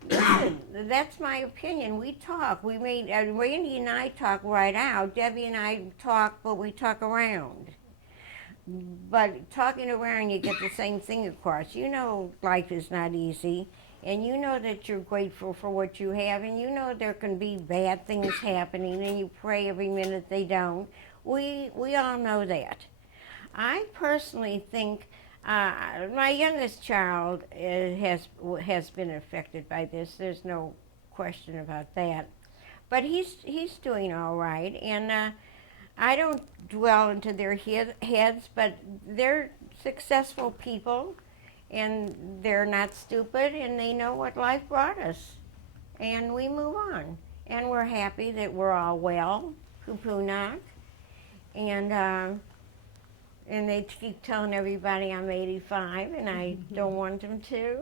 listen, that's my opinion. We talk. Randy and I talk right out. Debbie and I talk, but we talk around. But talking around, you get the same thing across. You know life is not easy, and you know that you're grateful for what you have, and you know there can be bad things happening, and you pray every minute they don't. We all know that. I personally think my youngest child has been affected by this. There's no question about that. But he's doing all right, and I don't dwell into their heads, but they're successful people, and they're not stupid, and they know what life brought us, and we move on. And we're happy that we're all well, poo-poo knock, and they keep telling everybody I'm 85, and I don't want them to.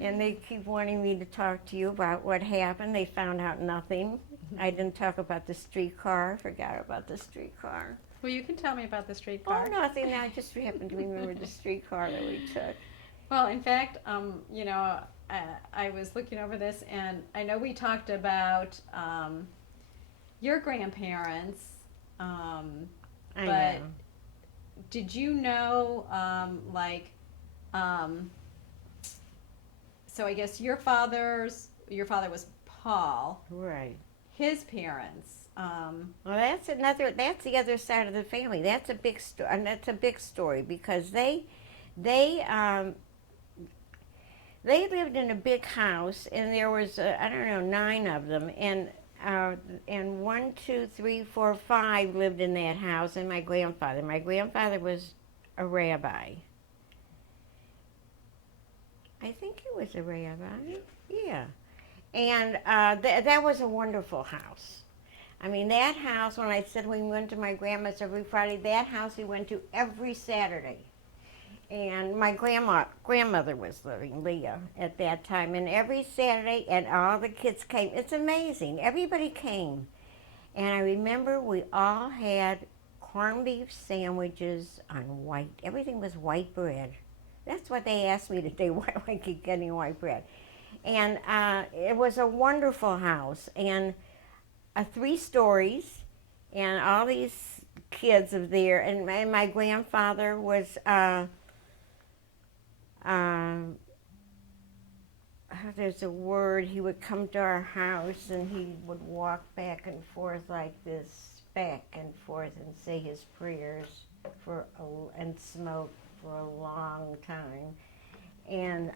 And they keep wanting me to talk to you about what happened. They found out nothing. I didn't talk about the streetcar. I forgot about the streetcar. Well, you can tell me about the Oh, streetcar. nothing. I just happened to remember the streetcar that we took. Well, in fact, I was looking over this, and I know we talked about your grandparents, I but know. did you know, so I guess your father was Paul, Right. his parents. Well, that's the other side of the family. That's a big story, and that's a big story because they lived in a big house, and there was I don't know 9 of them, and 1, 2, 3, 4, 5 lived in that house, and my grandfather. My grandfather was a rabbi. I think he was a rabbi. Yeah, and that was a wonderful house. I mean, that house, when I said we went to my grandma's every Friday, that house we went to every Saturday. And my grandmother was living, Leah, at that time. And every Saturday, and all the kids came. It's amazing. Everybody came. And I remember we all had corned beef sandwiches on white. Everything was white bread. That's what they asked me today, why I keep getting white bread. And it was a wonderful house. And 3 stories, and all these kids of there, and my grandfather was there's a word, he would come to our house and he would walk back and forth like this, back and forth, and say his prayers and smoke for a long time. And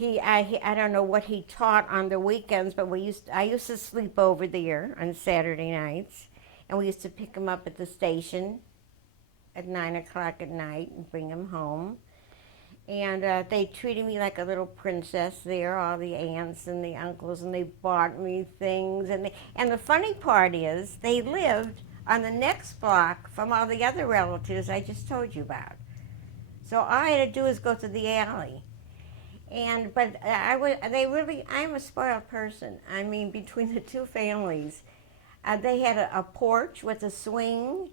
I don't know what he taught on the weekends, but I used to sleep over there on Saturday nights, and we used to pick him up at the station at 9 o'clock at night and bring him home. And they treated me like a little princess there, all the aunts and the uncles, and they bought me things. And the funny part is, they lived on the next block from all the other relatives I just told you about. So all I had to do was go to the alley. But I'm a spoiled person. I mean, between the 2 families, they had a porch with a swing,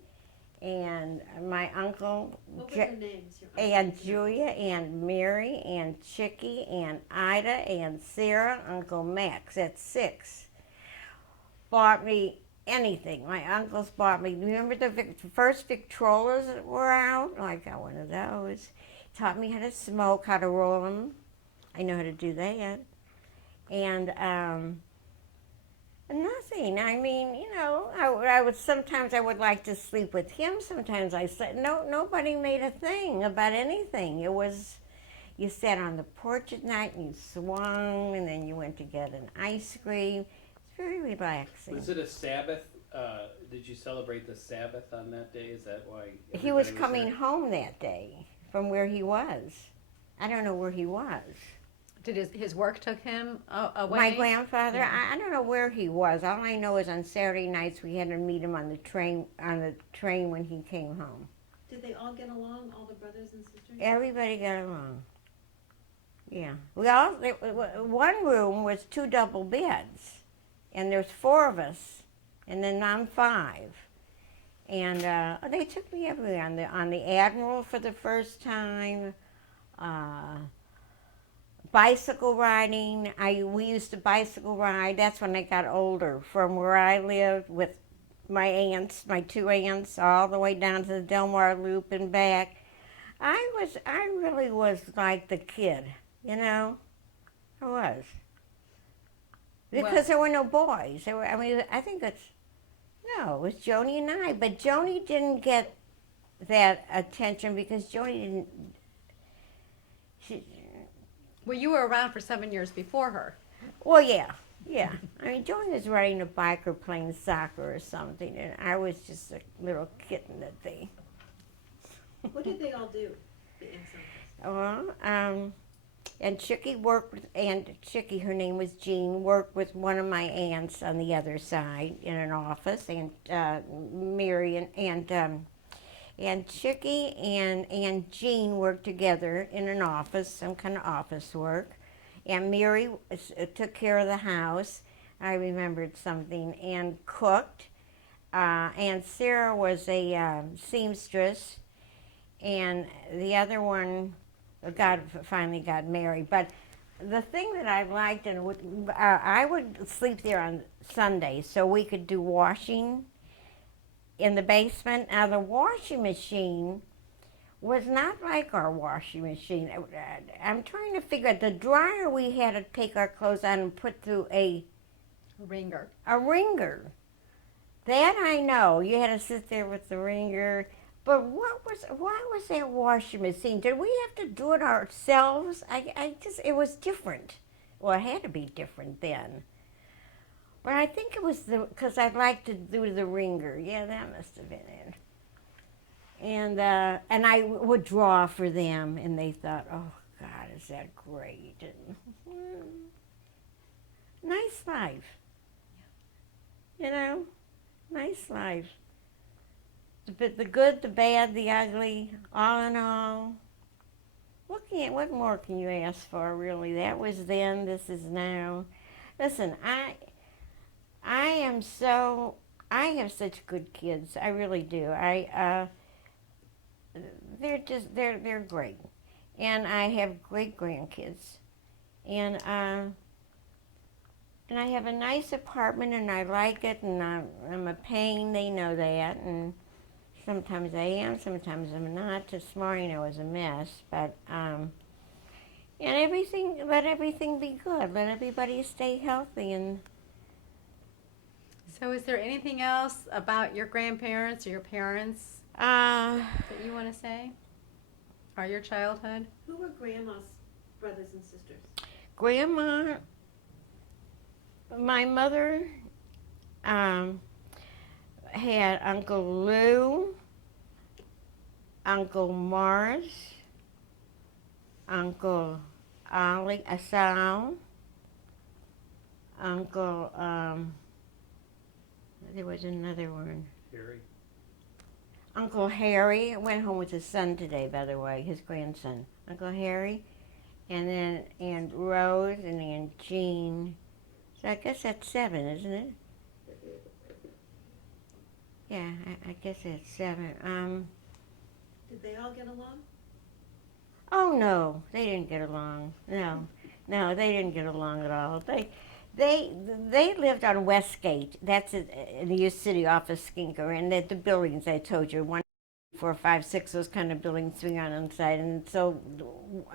and my uncle, What were their names? Aunt Julia, Aunt Mary, Aunt Chickie, Aunt Ida, Aunt Sarah, Uncle Max. That's 6. Bought me anything. My uncles bought me. Remember the first Victrolas that were out? Oh, I got one of those. Taught me how to smoke, how to roll them. I know how to do that. And nothing. I mean, I would sometimes I would like to sleep with him. Sometimes I said nobody made a thing about anything. It was, you sat on the porch at night and you swung, and then you went to get an ice cream. It's very relaxing. Was it a Sabbath? Did you celebrate the Sabbath on that day? Is that why? He was everybody coming there? home that day from where he was. I don't know where he was. Did his work took him away? My grandfather, Yeah. I don't know where he was. All I know is on Saturday nights we had to meet him on the train when he came home. Did they all get along, all the brothers and sisters? Everybody got along. Yeah. One room was 2 double beds, and there's 4 of us, and then I'm 5. And they took me everywhere on the Admiral for the first time. Bicycle riding. We used to bicycle ride. That's when I got older. From where I lived with my aunts, my 2 aunts, all the way down to the Delmar Loop and back. I really was like the kid, I was. Because there were no boys. It was Joanie and I. But Joanie didn't get that attention because Joanie didn't. Well, you were around for 7 years before her. Well, yeah. I mean, Joanie was riding a bike or playing soccer or something, and I was just a little kitten that day. What did they all do, the ancestors? Well, and Chickie worked with Aunt Chickie, her name was Jean, worked with one of my aunts on the other side in an office, and Mary and Chickie and Aunt Jean worked together in an office, some kind of office work. And Mary took care of the house. I remembered something, and cooked. Aunt Sarah was a seamstress, and the other one finally got married. But the thing that I liked, and I would sleep there on Sundays so we could do washing in the basement. Now, the washing machine was not like our washing machine. I'm trying to figure out the dryer we had to take our clothes on and put through a Ringer. wringer. That I know. You had to sit there with the wringer. But why was that washing machine? Did we have to do it ourselves? It was different. Well, it had to be different then. But I think it was because I'd like to do the wringer. Yeah, that must have been it. And I would draw for them, and they thought, "Oh God, is that great?" And, nice life. You know, nice life. The good, the bad, the ugly, all in all. What more can you ask for, really? That was then, this is now. Listen, I have such good kids. I really do. They're great. And I have great grandkids. And I have a nice apartment, and I like it, and I'm a pain. They know that, and sometimes I am, sometimes I'm not. This morning I was a mess, but and let everything be good. Let everybody stay healthy. And So is there anything else about your grandparents or your parents uh, that you want to say? Or your childhood? Who were Grandma's brothers and sisters? Grandma, my mother had Uncle Lou, Uncle Morris, Uncle Ollie, Sal, Uncle, there was another one. Harry. Uncle Harry went home with his son today, by the way, his grandson. Uncle Harry, and then Aunt Rose and Aunt Jean. So I guess that's 7, isn't it? Yeah, I guess that's 7. Did they all get along? Oh no, they didn't get along. No, they didn't get along at all. They lived on Westgate. That's in the East City off of Skinker, and the buildings I told you, 1, 4, 5, 6, those kind of buildings swing on inside. And so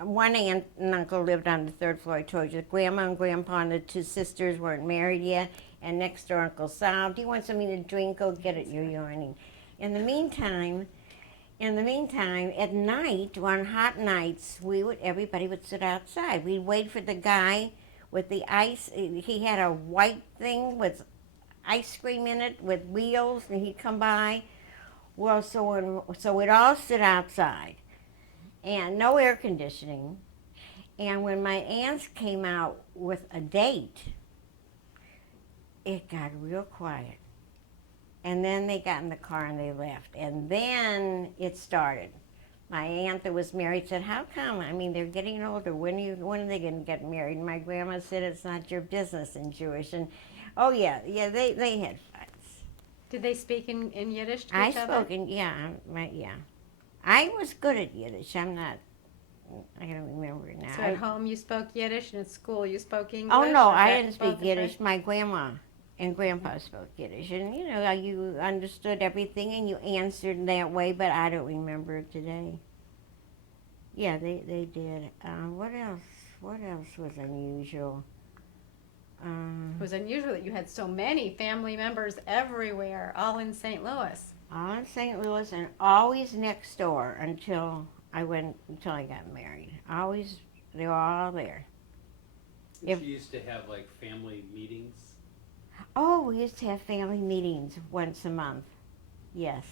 one aunt and uncle lived on the 3rd floor. I told you, Grandma and Grandpa and the 2 sisters weren't married yet. And next door, Uncle Sal. Do you want something to drink? Go get it. You're yawning. In the meantime, at night, on hot nights, everybody would sit outside. We'd wait for the guy with the ice. He had a white thing with ice cream in it with wheels, and he'd come by. Well, so we'd all sit outside, and no air conditioning. And when my aunts came out with a date, it got real quiet. And then they got in the car and they left. And then it started. My aunt that was married said, "How come? I mean, they're getting older. When are they going to get married?" And my grandma said, "It's not your business in Jewish." And they had fights. Did they speak in Yiddish to I each other? spoke in, yeah. I was good at Yiddish. I don't remember it now. So at home you spoke Yiddish, and at school you spoke English? Oh no, or I both didn't speak the Yiddish. same? My grandma and grandpa spoke Yiddish, and you understood everything and you answered that way. But I don't remember it today. Yeah, they did. What else? What else was unusual? It was unusual that you had so many family members everywhere, all in St. Louis. All in St. Louis and always next door until I got married. Always, they were all there. She used to have like family meetings. Oh, we used to have family meetings once a month. Yes.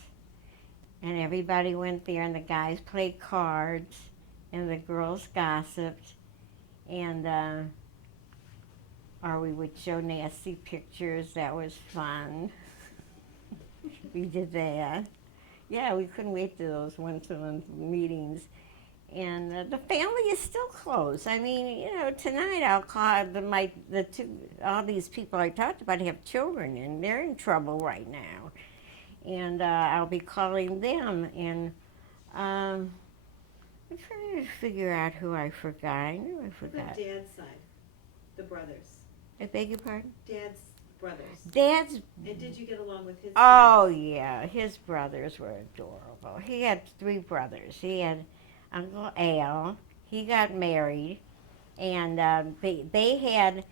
And everybody went there, and the guys played cards, and the girls gossiped, and or we would show nasty pictures. That was fun. We did that. Yeah, we couldn't wait to those once a month meetings. And the family is still close. I mean, tonight I'll call all these people I talked about have children, and they're in trouble right now. and I'll be calling them. And I'm trying to figure out who I forgot. I knew I What forgot. about Dad's side? The brothers. I beg your pardon? Dad's brothers. Dad's. And did you get along with his Oh parents? yeah, his brothers were adorable. He had 3 brothers. He had Uncle Al. He got married, and they had.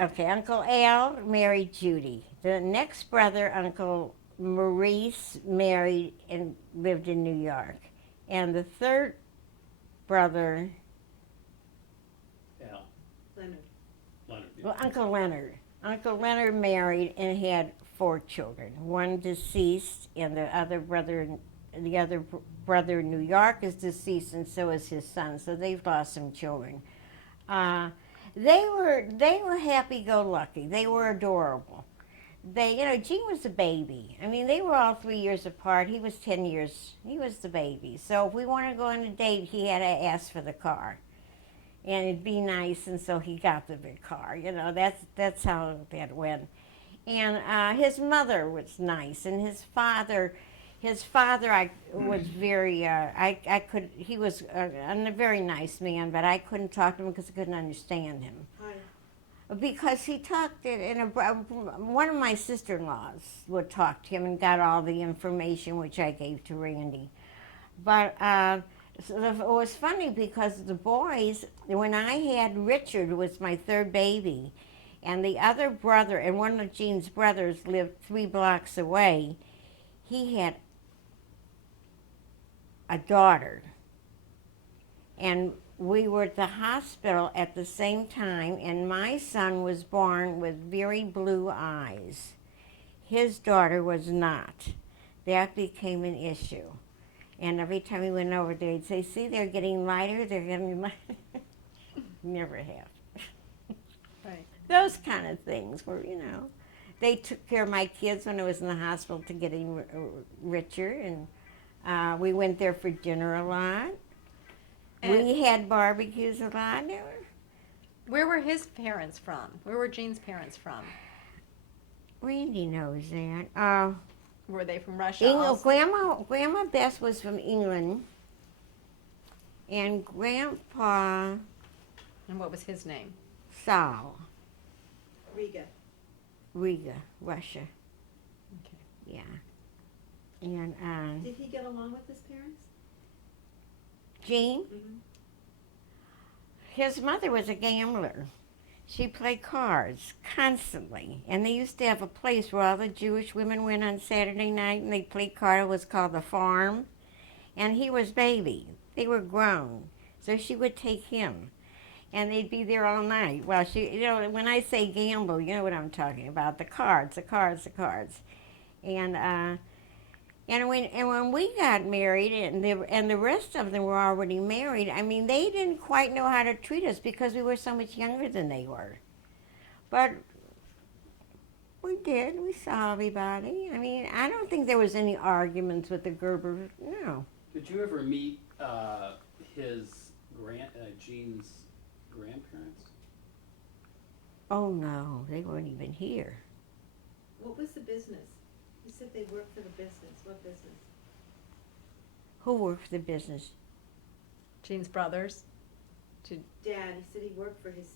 Okay, Uncle Al married Judy. The next brother, Uncle Maurice, married and lived in New York, and the third brother, Al, Leonard. Leonard. Yeah. well, Uncle Leonard. Uncle Leonard married and had 4 children. One deceased, and the other brother in New York is deceased, and so is his son. So they've lost some children. They were happy-go-lucky. They were adorable. Gene was a baby. I mean, they were all 3 years apart. He was 10 years. He was the baby. So if we wanted to go on a date, he had to ask for the car, and it'd be nice. And so he got the big car. That's how that went. And his mother was nice, and his father. I was very, he was a very nice man, but I couldn't talk to him because I couldn't understand him. Hi. Because he talked one of my sister-in-laws would talk to him and got all the information, which I gave to Randy. But it was funny because the boys, when I had Richard, was my 3rd baby, and the other brother, and one of Gene's brothers lived 3 blocks away, he had a daughter, and we were at the hospital at the same time, and my son was born with very blue eyes. His daughter was not. That became an issue, and every time we went over there, he'd say, "See, they're getting lighter, they're getting lighter." Never have. Right. Those kind of things were, they took care of my kids when I was in the hospital to getting richer, and we went there for dinner a lot. And We had barbecues a lot. where were his parents from? Where were Gene's parents from? Randy knows that. Were they from Russia? Also? Grandma Bess was from England, and Grandpa And what was his name? Saul, Riga. Russia. Okay. Yeah. And Did he get along with his parents? Gene, Mm-hmm. his mother was a gambler. She played cards constantly, and they used to have a place where all the Jewish women went on Saturday night, and they played cards. It was called the Farm, and he was baby. They were grown, so she would take him, and they'd be there all night. Well, when I say gamble, you know what I'm talking about, the cards. And when we got married, and the rest of them were already married, I mean, they didn't quite know how to treat us because we were so much younger than they were. But we did. We saw everybody. I mean, I don't think there was any arguments with the Gerber. No. Did you ever meet Gene's grandparents? Oh no, they weren't even here. What was the business? You said they worked for the business. What business? Who worked for the business? Gene's brothers? Dad, he said he worked for his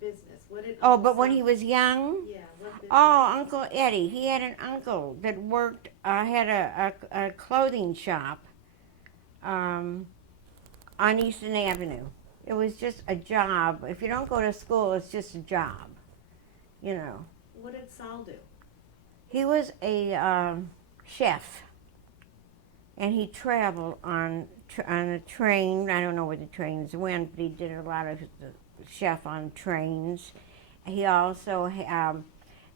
business. What did Oh, Uncle but when Sam- he was young. Yeah, what business? Oh, Uncle Eddie. He had an uncle that worked, had a clothing shop on Eastern Avenue. It was just a job. If you don't go to school, it's just a job, What did Sal do? He was a chef, and he traveled on a train. I don't know where the trains went, but he did a lot of the chef on trains. He also,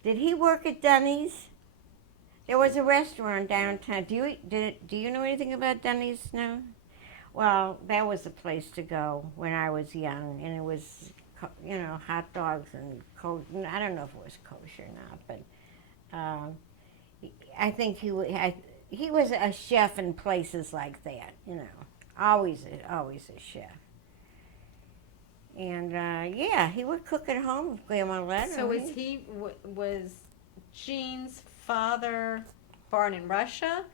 did he work at Dunny's? There was a restaurant downtown. Do you know anything about Dunny's now? Well, that was the place to go when I was young, and it was, hot dogs and I don't know if it was kosher or not, but I think he was a chef in places like that, always a chef. And he would cook at home with Grandma Leonard. So was Gene's father born in Russia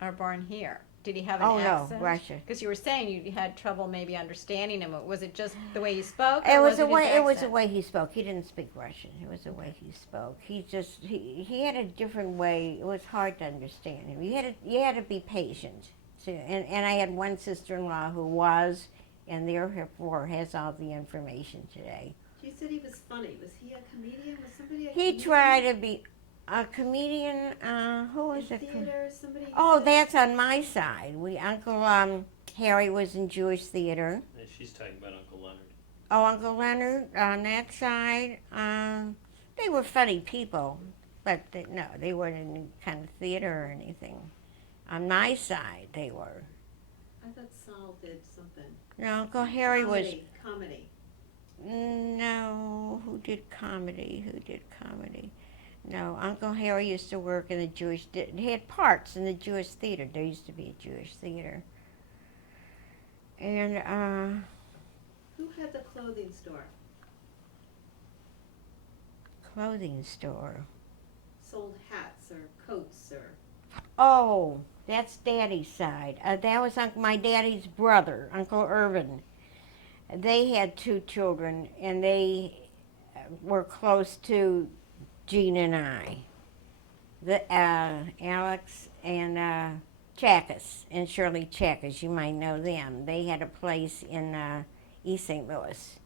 or born here? Did he have an Oh, no, accent? Russia. Because you were saying you had trouble maybe understanding him. Was it just the way he spoke? It Or was the his way. It was the accent? way he spoke. He didn't speak Russian. It was the way he spoke. He had a different way. It was hard to understand him. You had to be patient. And I had one sister-in-law who was, and therefore has all the information today. You said he was funny. Was he a comedian? Was somebody a He comedian? tried to be a comedian. Who was In it? theater, somebody. Oh, said- that's on my side. Uncle Harry was in Jewish theater. And she's talking about Uncle Leonard. Oh, Uncle Leonard on that side. They were funny people, but they weren't in any kind of theater or anything. On my side, they were. I thought Saul did something. No, Uncle Harry was. Comedy. No, who did comedy? No, Uncle Harry used to work in the Jewish. He had parts in the Jewish theater. There used to be a Jewish theater. And Who had the clothing store? clothing store. Sold hats or coats or. Oh, that's Daddy's side. That was my daddy's brother, Uncle Irvin. They had 2 children, and they were close to Gene and I. Alex and Chackus, and Shirley Chackus, you might know them. They had a place in East St. Louis.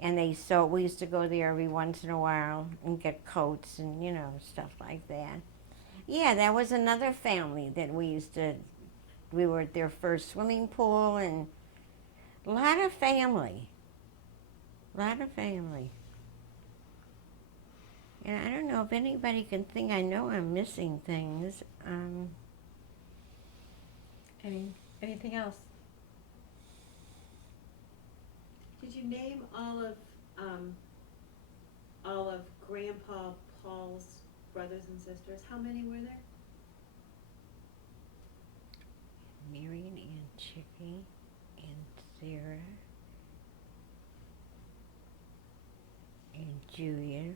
And we used to go there every once in a while and get coats and, stuff like that. Yeah, that was another family that we were at their first swimming pool, and a lot of family. And I don't know if anybody can think, I know I'm missing things. Anything else? Did you name all of Grandpa Paul's brothers and sisters? How many were there? Marion and Chippy and Sarah and Julia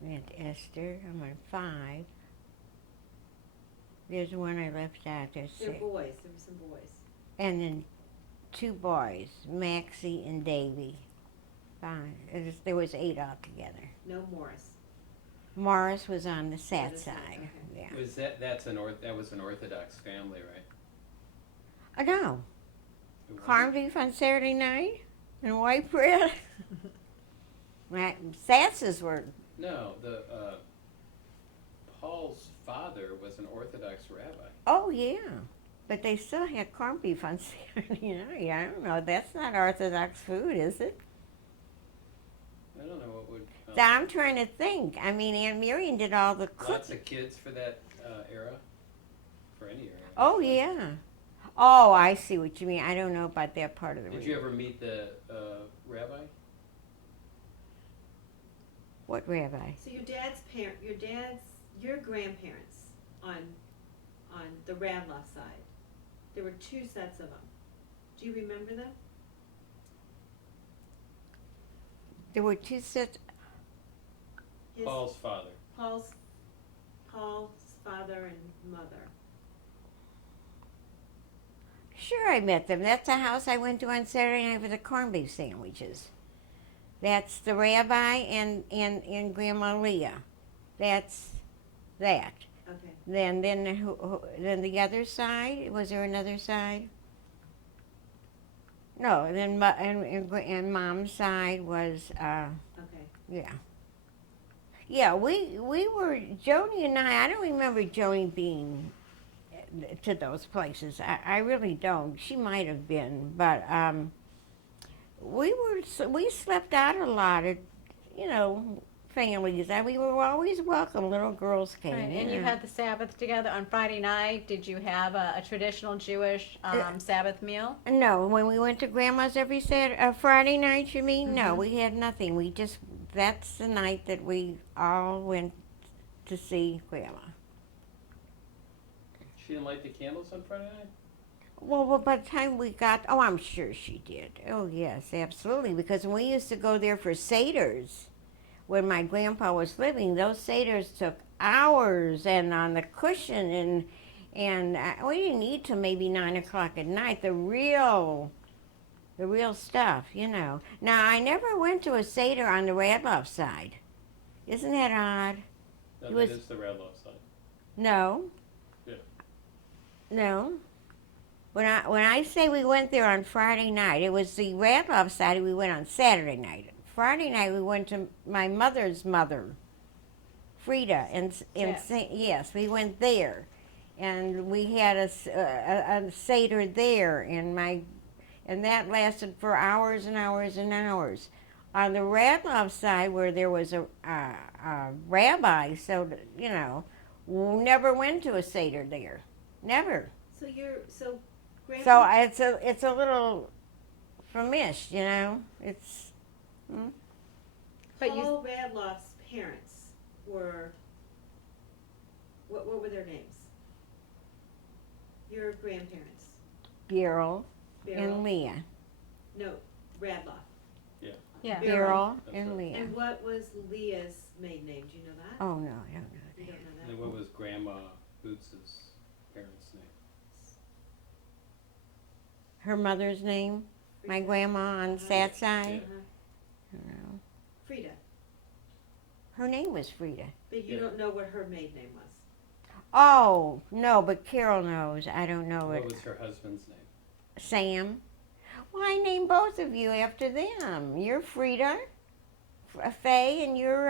and Esther. I'm on 5. There's one I left out. There's They're 6. boys. There were some boys. And then 2 boys, Maxie and Davy. 5. There was 8 altogether. No Morris. Morris was on the Sat Other side, side. okay. Yeah. Was that was an Orthodox family, right? No. It was? Corned beef on Saturday night and white bread. Sats's were. No, the Paul's father was an Orthodox rabbi. Oh yeah, but they still had corned beef on Saturday night. I don't know. That's not Orthodox food, is it? I don't know what would. So I'm trying to think. I mean, Aunt Marion did all the Lots cooking. of kids for that era, for any era. Oh yeah. Oh, I see what you mean. I don't know about that part of the. Did you ever meet the rabbi? What rabbi? So your grandparents on the Radloff side, there were 2 sets of them. Do you remember them? There were 2 sets. His- Paul's father. Paul's father and mother. Sure, I met them. That's the house I went to on Saturday night for the corned beef sandwiches. That's the rabbi and Grandma Leah. That's that. Okay. Then then the other side. Was there another side? No. Then and Mom's side was Okay. yeah. Yeah, we were Joanie and I don't remember Joanie being to those places. I really don't. She might have been, but we slept out a lot at families, and we were always welcome. Little girls came. Right. And yeah. you had the Sabbath together on Friday night. Did you have a traditional Jewish Sabbath meal? No, when we went to Grandma's every Friday night, you mean? No, we had nothing. That's the night that we all went to see Grandma. She didn't light the candles on Friday night? Well, by the time we got, I'm sure she did. Oh, yes, absolutely. Because when we used to go there for Seders, when my grandpa was living, those Seders took hours and on the cushion and we didn't eat till maybe 9 o'clock at night. The real stuff, you know. Now I never went to a Seder on the Radloff side. Isn't that odd? No, It that was- is the Radloff side. No. Yeah. No. When I say we went there on Friday night, it was the Radloff side. We went on Saturday night. Friday night we went to my mother's mother, Frida, and Yes. yes, we went there, and we had a Seder there, and that lasted for hours and hours and hours. On the Radloff side, where there was a rabbi, so you know, never went to a Seder there, never. So So grandparents, it's a little famished, you know. It's But you, Paul Radloff's parents were, what were their names? Your grandparents? Beryl and Beryl? Leah. No, Radloff. yeah. Beryl That's and right. Leah. And what was Leah's maiden name? Do you know that? Oh no, I don't know You that. don't know And that? what was Grandma Boots's parents' name? Her mother's name, my grandma on Uh-huh. that side. Uh-huh. I don't know. Frida, Her name was Frida. but you Yeah. don't know what her maiden name was. Oh no, but Carol knows. I don't know What it. was her husband's name? Sam. Well, I named both of you after them. You're Frida, Faye, and you're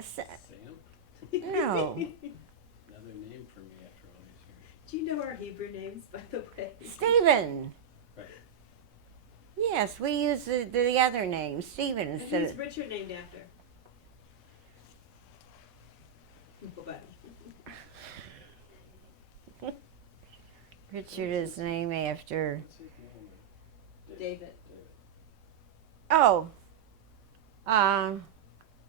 Sam? no. Another name for me after all these years. Do you know our Hebrew names, by the way? Stephen. Right. Yes, we use the other name, Stephen, And instead who's of. Richard named after? Nobody. Richard is named after. What's his name? David. Oh,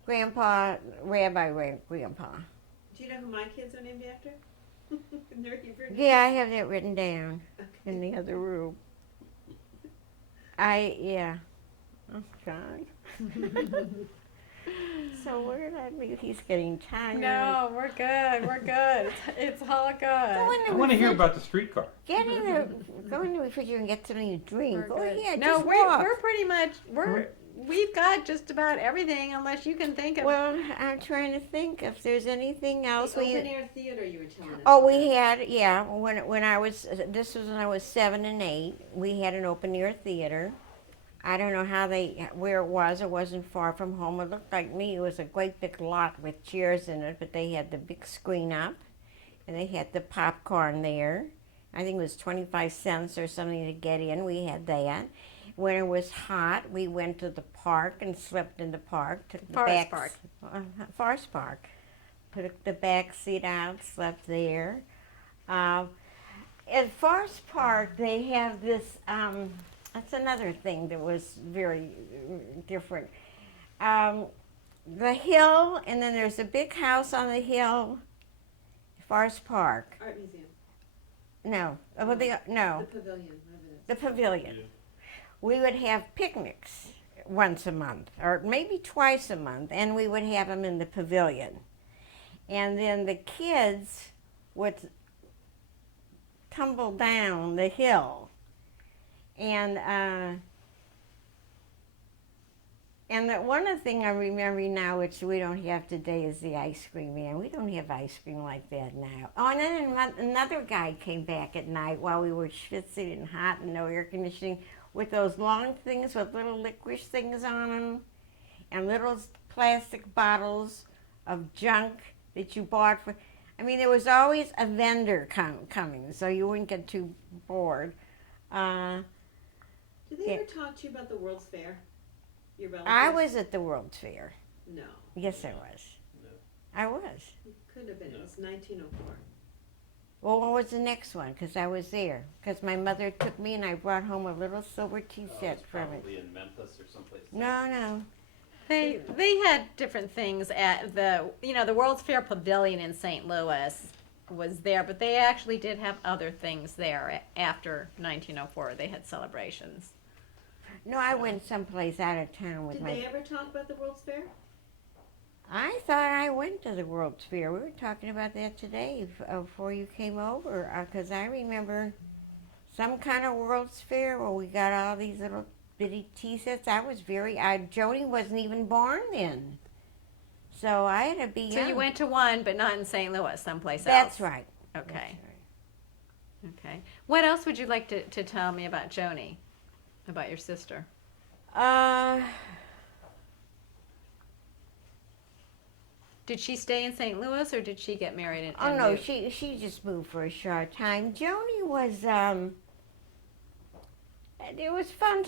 Grandpa, Grandpa. Do you know who my kids are named after? In their Hebrew names? Yeah, I have that written down Okay. in the other room. Yeah. Oh, God. So where did I leave? He's getting tired. No, we're good. We're good. It's all Go good. I in want to the hear refrigerator. about the streetcar. Go in the refrigerator and get something to drink. We're Go good. ahead. No, just we're walk. pretty much we've got just about everything, unless you can think of. Well, I'm trying to think if there's anything else. The open air theater you were telling us. Oh, about. we had, yeah, when I was, this was when I was 7 and 8, we had an open air theater. I don't know where it was. It wasn't far from home. It looked like me. It was a great big lot with chairs in it, but they had the big screen up, and they had the popcorn there. I think it was 25 cents or something to get in. We had that. When it was hot, we went to the park and slept in the park. Took the Forest back, Forest Park. Took the back seat out, slept there. At Forest Park, they have this. That's another thing that was very different. The hill, and then there's a big house on the hill. Forest Park. Art Museum. No, The no, pavilion, whatever it is. the pavilion. We would have picnics once a month, or maybe twice a month, and we would have them in the pavilion. And then the kids would tumble down the hill. And one other thing I remember now, which we don't have today, is the ice cream man. We don't have ice cream like that now. Oh, and then another guy came back at night while we were schwitzing and hot and no air conditioning with those long things with little licorice things on them and little plastic bottles of junk that you bought for. I mean, there was always a vendor coming, so you wouldn't get too bored. Did they Yeah. ever talk to you about the World's Fair? Your relatives? I was at the World's Fair. No. Yes, I was. No. I was. It could have been. It was 1904. Well, what was the next one? Because I was there. Because my mother took me and I brought home a little silver tea Oh, set it's from it. probably in Memphis or someplace. No. They had different things at the World's Fair Pavilion in St. Louis was there, but they actually did have other things there after 1904. They had celebrations. No, I went someplace out of town with Did my. they ever talk about the World's Fair? I thought went to the World's Fair. We were talking about that today before you came over, because I remember some kind of World's Fair where we got all these little bitty tea sets. I was Joni wasn't even born then. So I had to be So young. you went to one, but not in St. Louis, someplace else. That's right. Okay. That's right. Okay. What else would you like to tell me about Joanie, about your sister? Did she stay in St. Louis or did she get married and Oh no, move? she just moved for a short time. Joanie was it was fun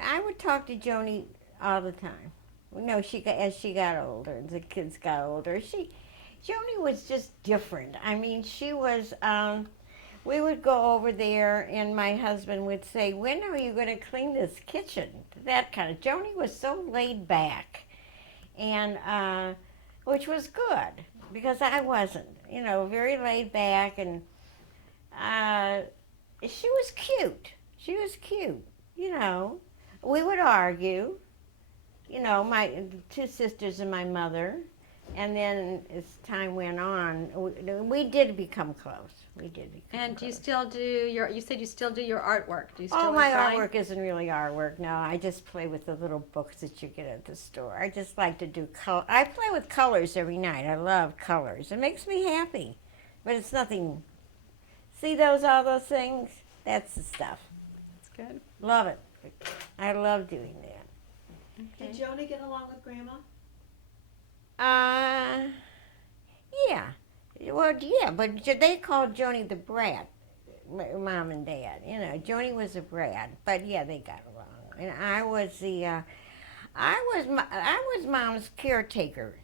I would talk to Joanie all the time. No, as she got older, the kids got older. Joanie was just different. I mean, she was. We would go over there, and my husband would say, "When are you going to clean this kitchen?" That kind of. Joanie was so laid back, and which was good because I wasn't. You know, very laid back, and she was cute. She was cute. You know, we would argue. You know, my two sisters and my mother. And then as time went on, we did become close. We did become And close. do you still do you said you still do your artwork. Do you still Oh, my design? artwork isn't really artwork. No, I just play with the little books that you get at the store. I just like to do color. I play with colors every night. I love colors. It makes me happy. But it's nothing. See all those things? That's the stuff. That's good. Love it. I love doing that. Did Joanie get along with Grandma? Yeah. Well, yeah, but they called Joanie the brat, Mom and Dad. You know, Joanie was a brat, but yeah, they got along. And I was Mom's caretaker.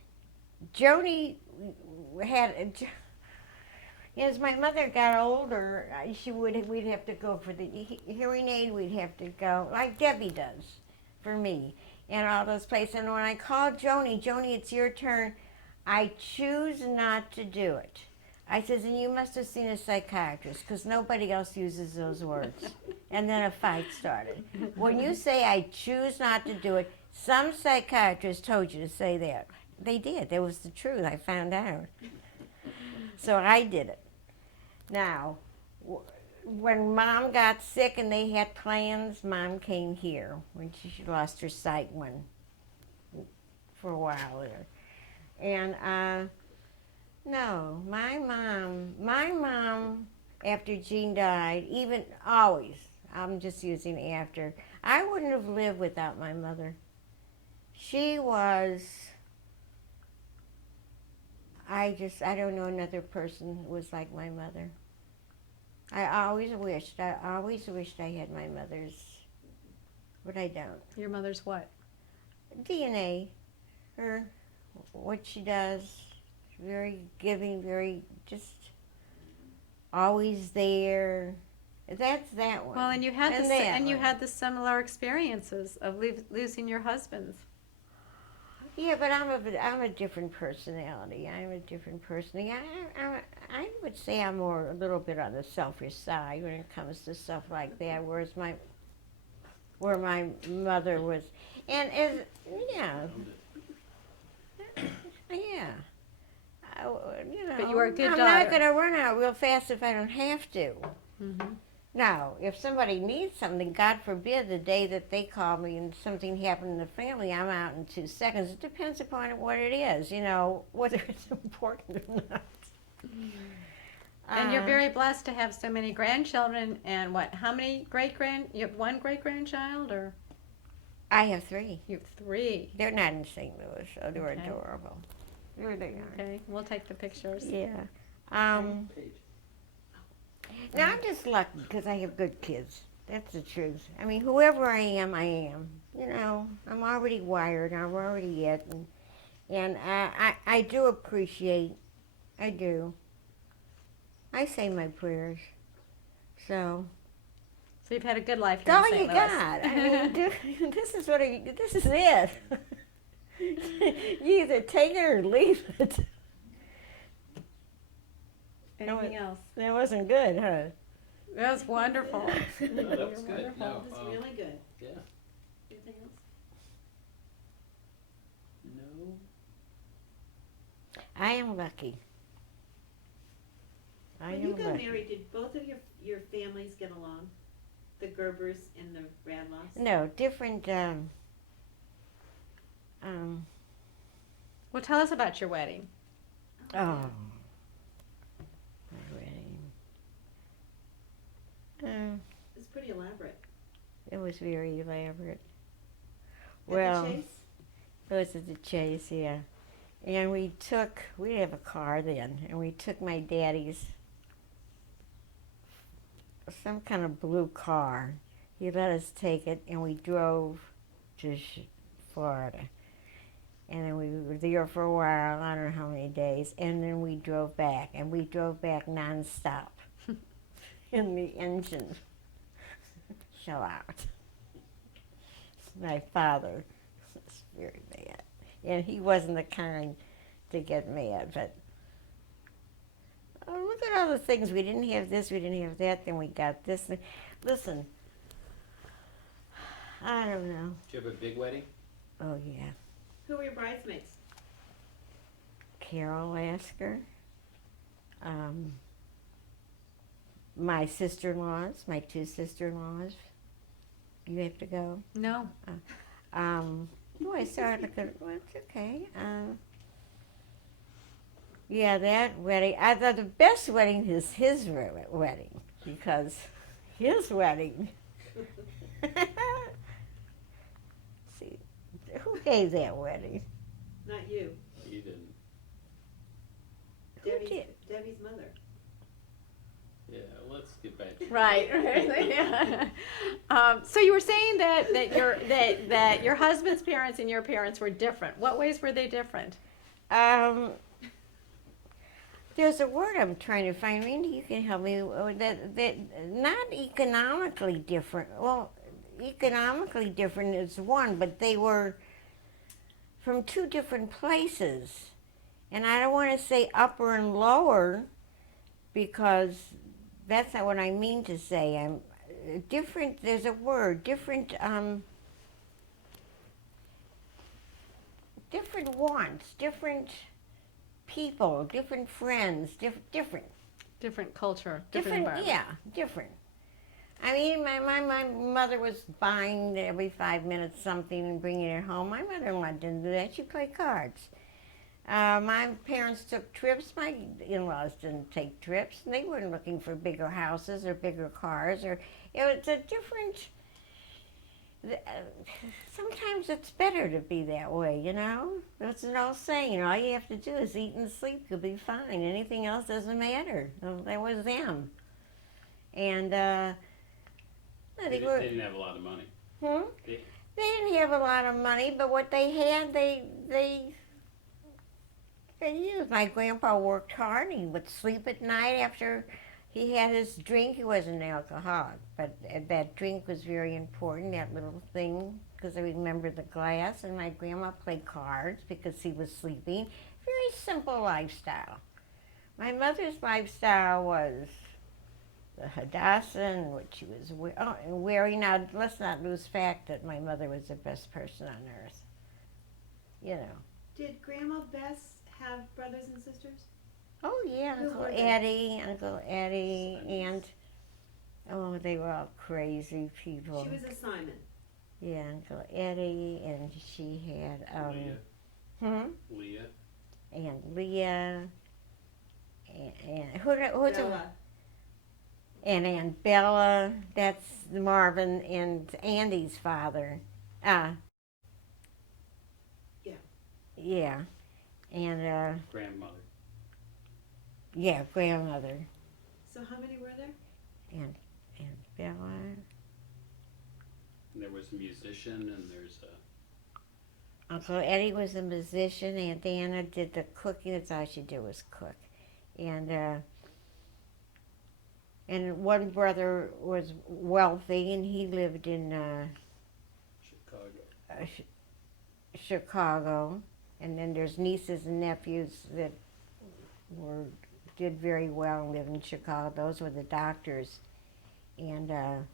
Joanie as my mother got older, we'd have to go for the hearing aid. We'd have to go like Debbie does for me. And all those places. And when I called Joanie, it's your turn. I choose not to do it. I says, and you must have seen a psychiatrist because nobody else uses those words. And then a fight started. When you say I choose not to do it, some psychiatrist told you to say that. They did. That was the truth. I found out. So I did it. Now, when Mom got sick and they had plans, Mom came here when she lost her sight for a while there. And no, my mom, after Jean died, even always, I'm just using after, I wouldn't have lived without my mother. She was, I don't know another person who was like my mother. I always wished I had my mother's, but I don't. Your mother's what? DNA, what she does, very giving, very just always there. That's that one. Well, and you had And you one. had the similar experiences of losing your husbands. Yeah, but I'm a different personality. I'm a different person. I would say I'm a little bit on the selfish side when it comes to stuff like that. Where my mother was, and yeah. But you were a good I'm daughter. not going to run out real fast if I don't have to. Mm-hmm. Now, if somebody needs something, God forbid, the day that they call me and something happened in the family, I'm out in 2 seconds. It depends upon what it is, whether it's important or not. And you're very blessed to have so many grandchildren. And how many you have one great-grandchild, or? I have 3. You have 3. They're not in St. Louis, so they're Okay. adorable. There they are. Okay, we'll take the pictures. Yeah. Page. Now, I'm just lucky because I have good kids. That's the truth. I mean, whoever I am, I am. I'm already wired. I'm already it. And I do appreciate. I do. I say my prayers. So you've had a good life here that's all in St. you Louis. got. I mean, this is it. You either take it or leave it. Anything else? That wasn't good, huh? That was wonderful. No, that was good. No, That was really good. yeah. Anything else? No. am lucky. I When you am got lucky. married, did both of your families get along? The Gerbers and the Radloffs? No, different. Well, tell us about your wedding. Oh, yeah. my wedding. It's pretty elaborate. It was very elaborate. At Well, the Chase? it was at the Chase, yeah. And we didn't have a car then, and we took my daddy's, some kind of blue car. He let us take it, and we drove to Florida. And then we were there for a while, I don't know how many days, and then we drove back, and we drove back nonstop. And the engine fell out. My father was very mad. And he wasn't the kind to get mad, but oh, look at all the things. We didn't have this, we didn't have that, then we got this. Listen, I don't know. Did you have a big wedding? Oh, yeah. Who were your bridesmaids? Carol Lasker, my sister-in-laws, my two sister-in-laws. You have to go? No. Oh, I started looking. Well, it's okay. Yeah, that wedding. I thought the best wedding is his wedding because his wedding. See, who gave that wedding? Not you. You didn't. Who Debbie's, did? Debbie's mother. Yeah, let's get back to Right. So you were saying that your husband's parents and your parents were different. What ways were they different? There's a word I'm trying to find. Randy, you can help me. That not economically different. Well, economically different is one, but they were from two different places. And I don't want to say upper and lower because that's not what I mean to say. I'm different. There's a word. Different. Different wants. Different people. Different friends. Different. Different culture, different environment. Yeah, different. I mean, my mother was buying every 5 minutes something and bringing it home. My mother-in-law didn't do that. She played cards. My parents took trips. My in-laws didn't take trips. And they weren't looking for bigger houses or bigger cars. Or it was a different. Sometimes it's better to be that way, you know. That's an old saying. All you have to do is eat and sleep. You'll be fine. Anything else doesn't matter. Well, that was them. And They didn't have a lot of money. They didn't have a lot of money, but what they had, they used. My grandpa worked hard. He would sleep at night after he had his drink. He wasn't an alcoholic, but that drink was very important, that little thing, because I remember the glass. And my grandma played cards because he was sleeping. Very simple lifestyle. My mother's lifestyle was the Hadassah and what she was wearing. Now, let's not lose fact that my mother was the best person on earth. You know. Did Grandma Bess have brothers and sisters? Oh, yeah, Who Uncle were they? Eddie, and, oh, they were all crazy people. She was a Simon. Yeah, Uncle Eddie, and she had, Leah. and Leah, and who's Bella. and Aunt Bella. That's Marvin and Andy's father. Yeah. Yeah, and Grandmother. yeah, grandmother So how many were there? and Bella. And there was a musician, and there's a. Uncle Eddie was a musician. Aunt Anna did the cooking. That's all she did was cook, and one brother was wealthy, and he lived in Chicago. Chicago. And then there's nieces and nephews that did very well and lived in Chicago. Those were the doctors. And And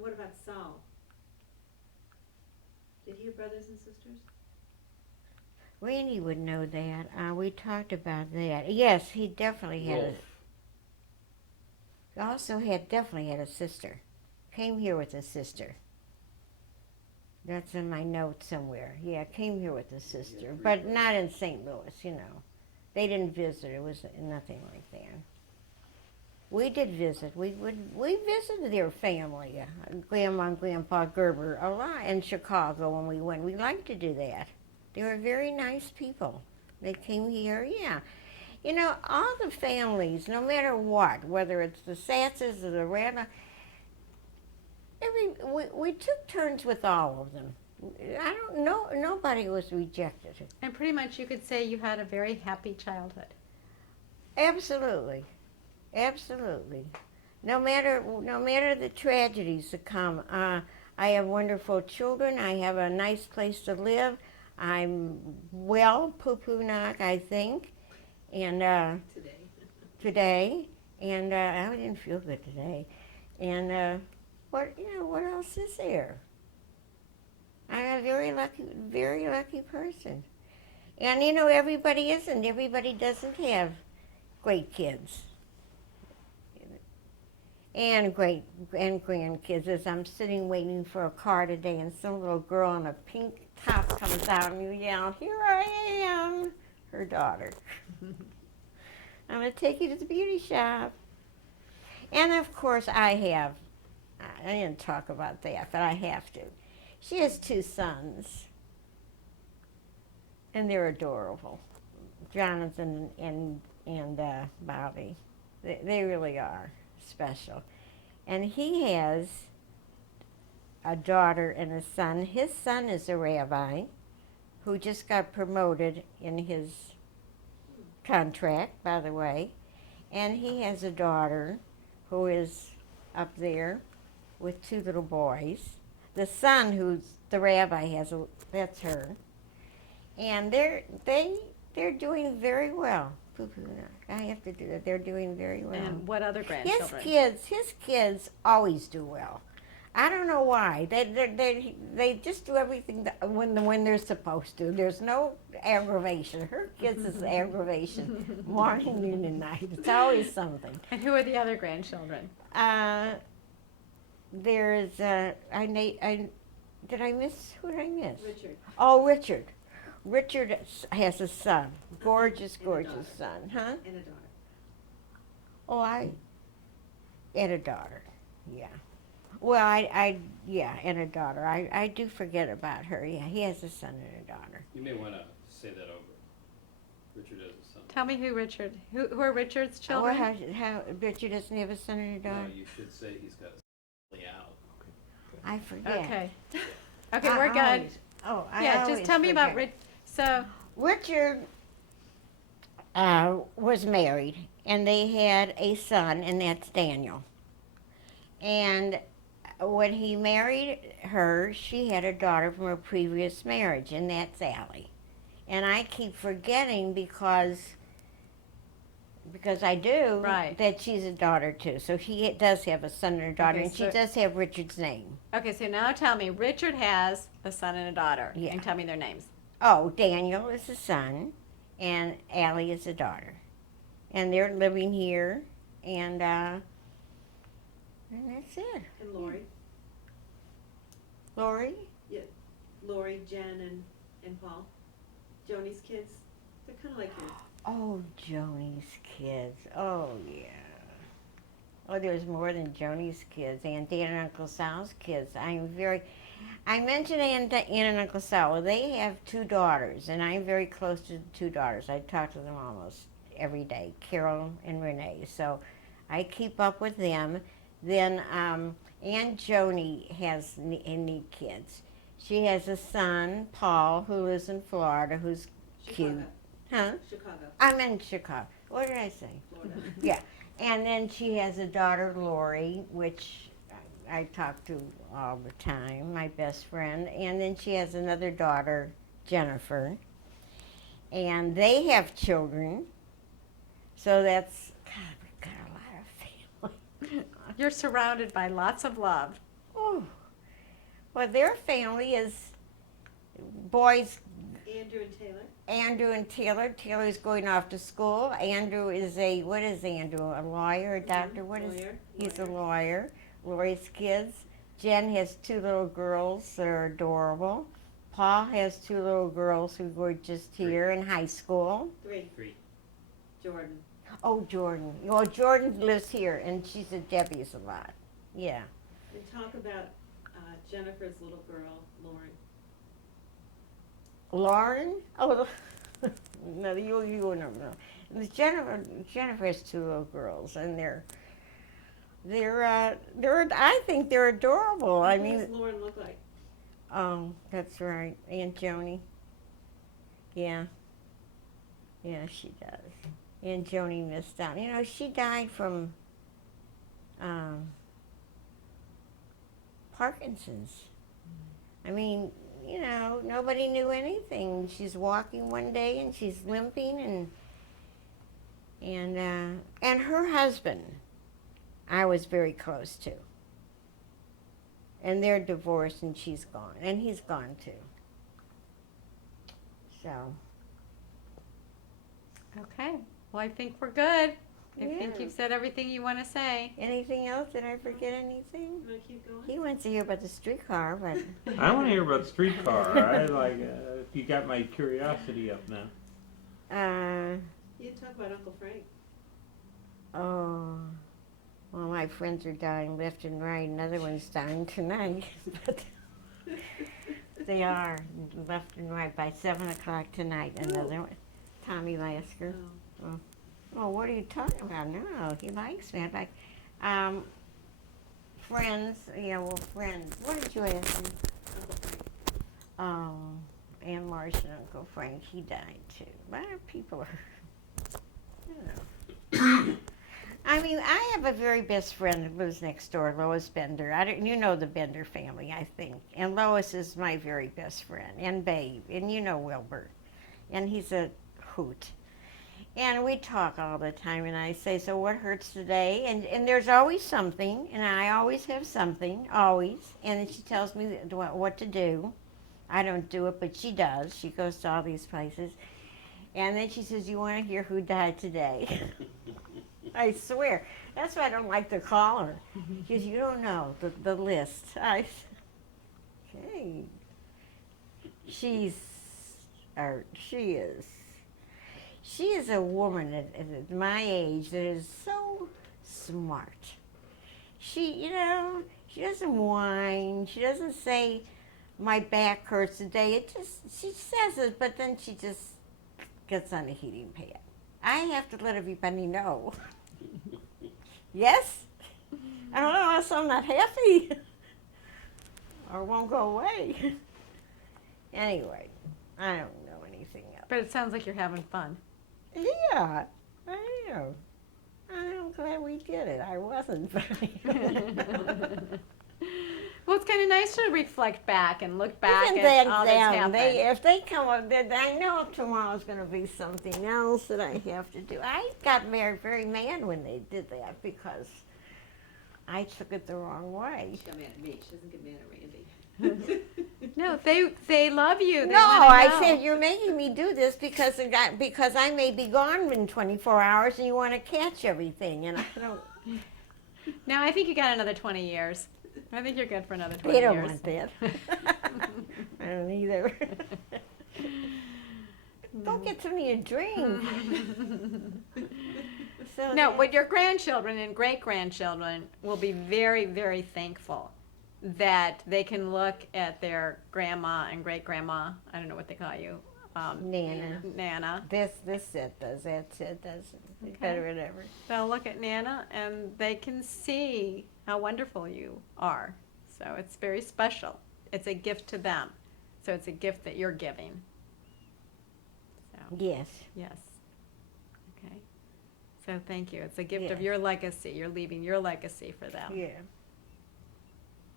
what about Saul? Did he have brothers and sisters? Randy would know that. We talked about that. Yes, he definitely had. Wolf. He also definitely had a sister. Came here with a sister. That's in my notes somewhere. Yeah, came here with a sister, but not in St. Louis. You know, they didn't visit. It was nothing like that. We did visit. We visited their family, Grandma and Grandpa Gerber, a lot in Chicago when we went. We liked to do that. They were very nice people. They came here, yeah. You know, all the families, no matter what, whether it's the Satzes or the Rabbi, we took turns with all of them. I don't know, nobody was rejected. And pretty much you could say you had a very happy childhood. Absolutely. Absolutely. No matter the tragedies that come, I have wonderful children. I have a nice place to live. I'm well, poo-poo knock, I think, and today, and I didn't feel good today, and what else is there? I'm a very lucky person, and you know everybody isn't. Everybody doesn't have great kids. And grandkids. As I'm sitting waiting for a car today, and some little girl in a pink top comes out, and you yell, "Here I am!" Her daughter. I'm gonna take you to the beauty shop. And of course, I didn't talk about that, but I have to. She has 2 sons, and they're adorable. Jonathan and Bobby. They really are special. And he has a daughter and a son. His son is a rabbi who just got promoted in his contract, by the way. And he has a daughter who is up there with 2 little boys. The son, who's the rabbi, that's her. And they're doing very well. I have to do that. They're doing very well. And what other grandchildren? His kids always do well. I don't know why. They just do everything when they're supposed to. There's no aggravation. Her kids is aggravation, morning, noon, and night. It's always something. And who are the other grandchildren? There's did I miss? Who did I miss? Richard. Oh, Richard. Richard has a son, gorgeous son, huh? And a daughter. Oh, and a daughter, yeah. Well, and a daughter. I do forget about her. Yeah, he has a son and a daughter. You may want to say that over. Richard has a son. Tell me who are Richard's children? Oh, how Richard doesn't have a son and a No, daughter? you should say he's got a out. I forget. Okay. Okay, we're good. Yeah, just tell me about Richard. So Richard was married, and they had a son, and that's Daniel. And when he married her, she had a daughter from a previous marriage, and that's Allie. And I keep forgetting because I do, Right. that she's a daughter too. So she does have a son and a daughter, Okay, and she so- does have Richard's name. Okay, so now tell me, Richard has a son and a daughter. Yeah. And tell me their names. Oh, Daniel is a son, and Allie is a daughter. And they're living here, and that's it. And Lori. Lori? Lori, Jen, and Paul. Joanie's kids. They're kind of like yours. Oh, Joni's kids. Oh, yeah. Oh, there's more than Joni's kids. Aunt Dan and Uncle Sal's kids. I mentioned Aunt and Uncle Sal. Well, they have 2 daughters, and I'm very close to the 2 daughters. I talk to them almost every day, Carol and Renee. So I keep up with them. Then Aunt Joanie has neat kids. She has a son, Paul, who lives in Florida, who's cute. Huh? Chicago. I'm in Chicago. What did I say? Florida. Yeah. And then she has a daughter, Lori, which I talk to all the time, my best friend. And then she has another daughter, Jennifer. And they have children. So that's, God, we've got a lot of family. You're surrounded by lots of love. Oh. Well, their family is boys Andrew and Taylor. Andrew and Taylor. Taylor's going off to school. Andrew is what is Andrew? A lawyer, a doctor? What is? Lawyer. He's a lawyer. Lori's kids. Jen has 2 little girls that are adorable. Paul has 2 little girls who were just here in high school. 3. 3. Jordan. Oh, Jordan. Well, Jordan lives here, and she's at Debbie's a lot. Yeah. And talk about Jennifer's little girl, Lauren. Lauren? Oh, no, you don't know. Jennifer has 2 little girls, and they're I think they're adorable. I What mean, does Lauren look like? oh, that's right, Aunt Joanie. Yeah, she does. Aunt Joanie missed out. You know, she died from Parkinson's. I mean, you know, nobody knew anything. She's walking one day and she's limping, and her husband, I was very close to. And they're divorced, and she's gone, and he's gone too. So. Okay. Well, I think we're good. I Yeah. think you've said everything you want to say. Anything else? Did I forget anything? You want to keep going? He wants to hear about the streetcar, but I want to hear about the streetcar. I like. You got my curiosity up now. You talk about Uncle Frank. Oh, well, my friends are dying left and right. Another one's dying tonight. But they are left and right by 7 o'clock tonight. Another one, Tommy Lasker. Oh. Oh, what are you talking about? No, he likes me. I like friends. Yeah, well, friends. What did you ask me? Uncle Frank. Oh, Aunt Marci and Uncle Frank. He died too. A lot of people are, you know. I mean, I have a very best friend who lives next door, Lois Bender. You know the Bender family, I think. And Lois is my very best friend, and Babe, and you know Wilbur. And he's a hoot. And we talk all the time, and I say, so what hurts today? And there's always something, and I always have something, always. And then she tells me what to do. I don't do it, but she does. She goes to all these places. And then she says, you want to hear who died today? I swear. That's why I don't like to call her. Because you don't know the list. Okay. She is a woman at my age that is so smart. She doesn't whine. She doesn't say, my back hurts today. She says it, but then she just gets on a heating pad. I have to let everybody know. Yes? I don't know, else I'm not happy. Or won't go away. Anyway, I don't know anything else. But it sounds like you're having fun. Yeah, I am. I'm glad we did it. I wasn't. Well, it's kind of nice to reflect back and look back Isn't at that all that's them? happened. If they come up, I know tomorrow's going to be something else that I have to do. I got very mad when they did that because I took it the wrong way. She got mad at me. She doesn't get mad at Randy. No, they love you. They No, wanna I know. said you're making me do this because I may be gone in 24 hours and you want to catch everything, and I don't. No, I think you got another 20 years. I think you're good for another 20 They don't years. want that. I don't either. Don't get to me a drink. So No, but your grandchildren and great-grandchildren will be very, very thankful that they can look at their grandma and great-grandma, I don't know what they call you, Nana. Nana. This it does, that it does, Okay. whatever. They'll look at Nana and they can see how wonderful you are. So it's very special. It's a gift to them. So it's a gift that you're giving. So, Yes. yes. Okay. So thank you. It's a gift of Yes. your legacy. You're leaving your legacy for them. Yeah.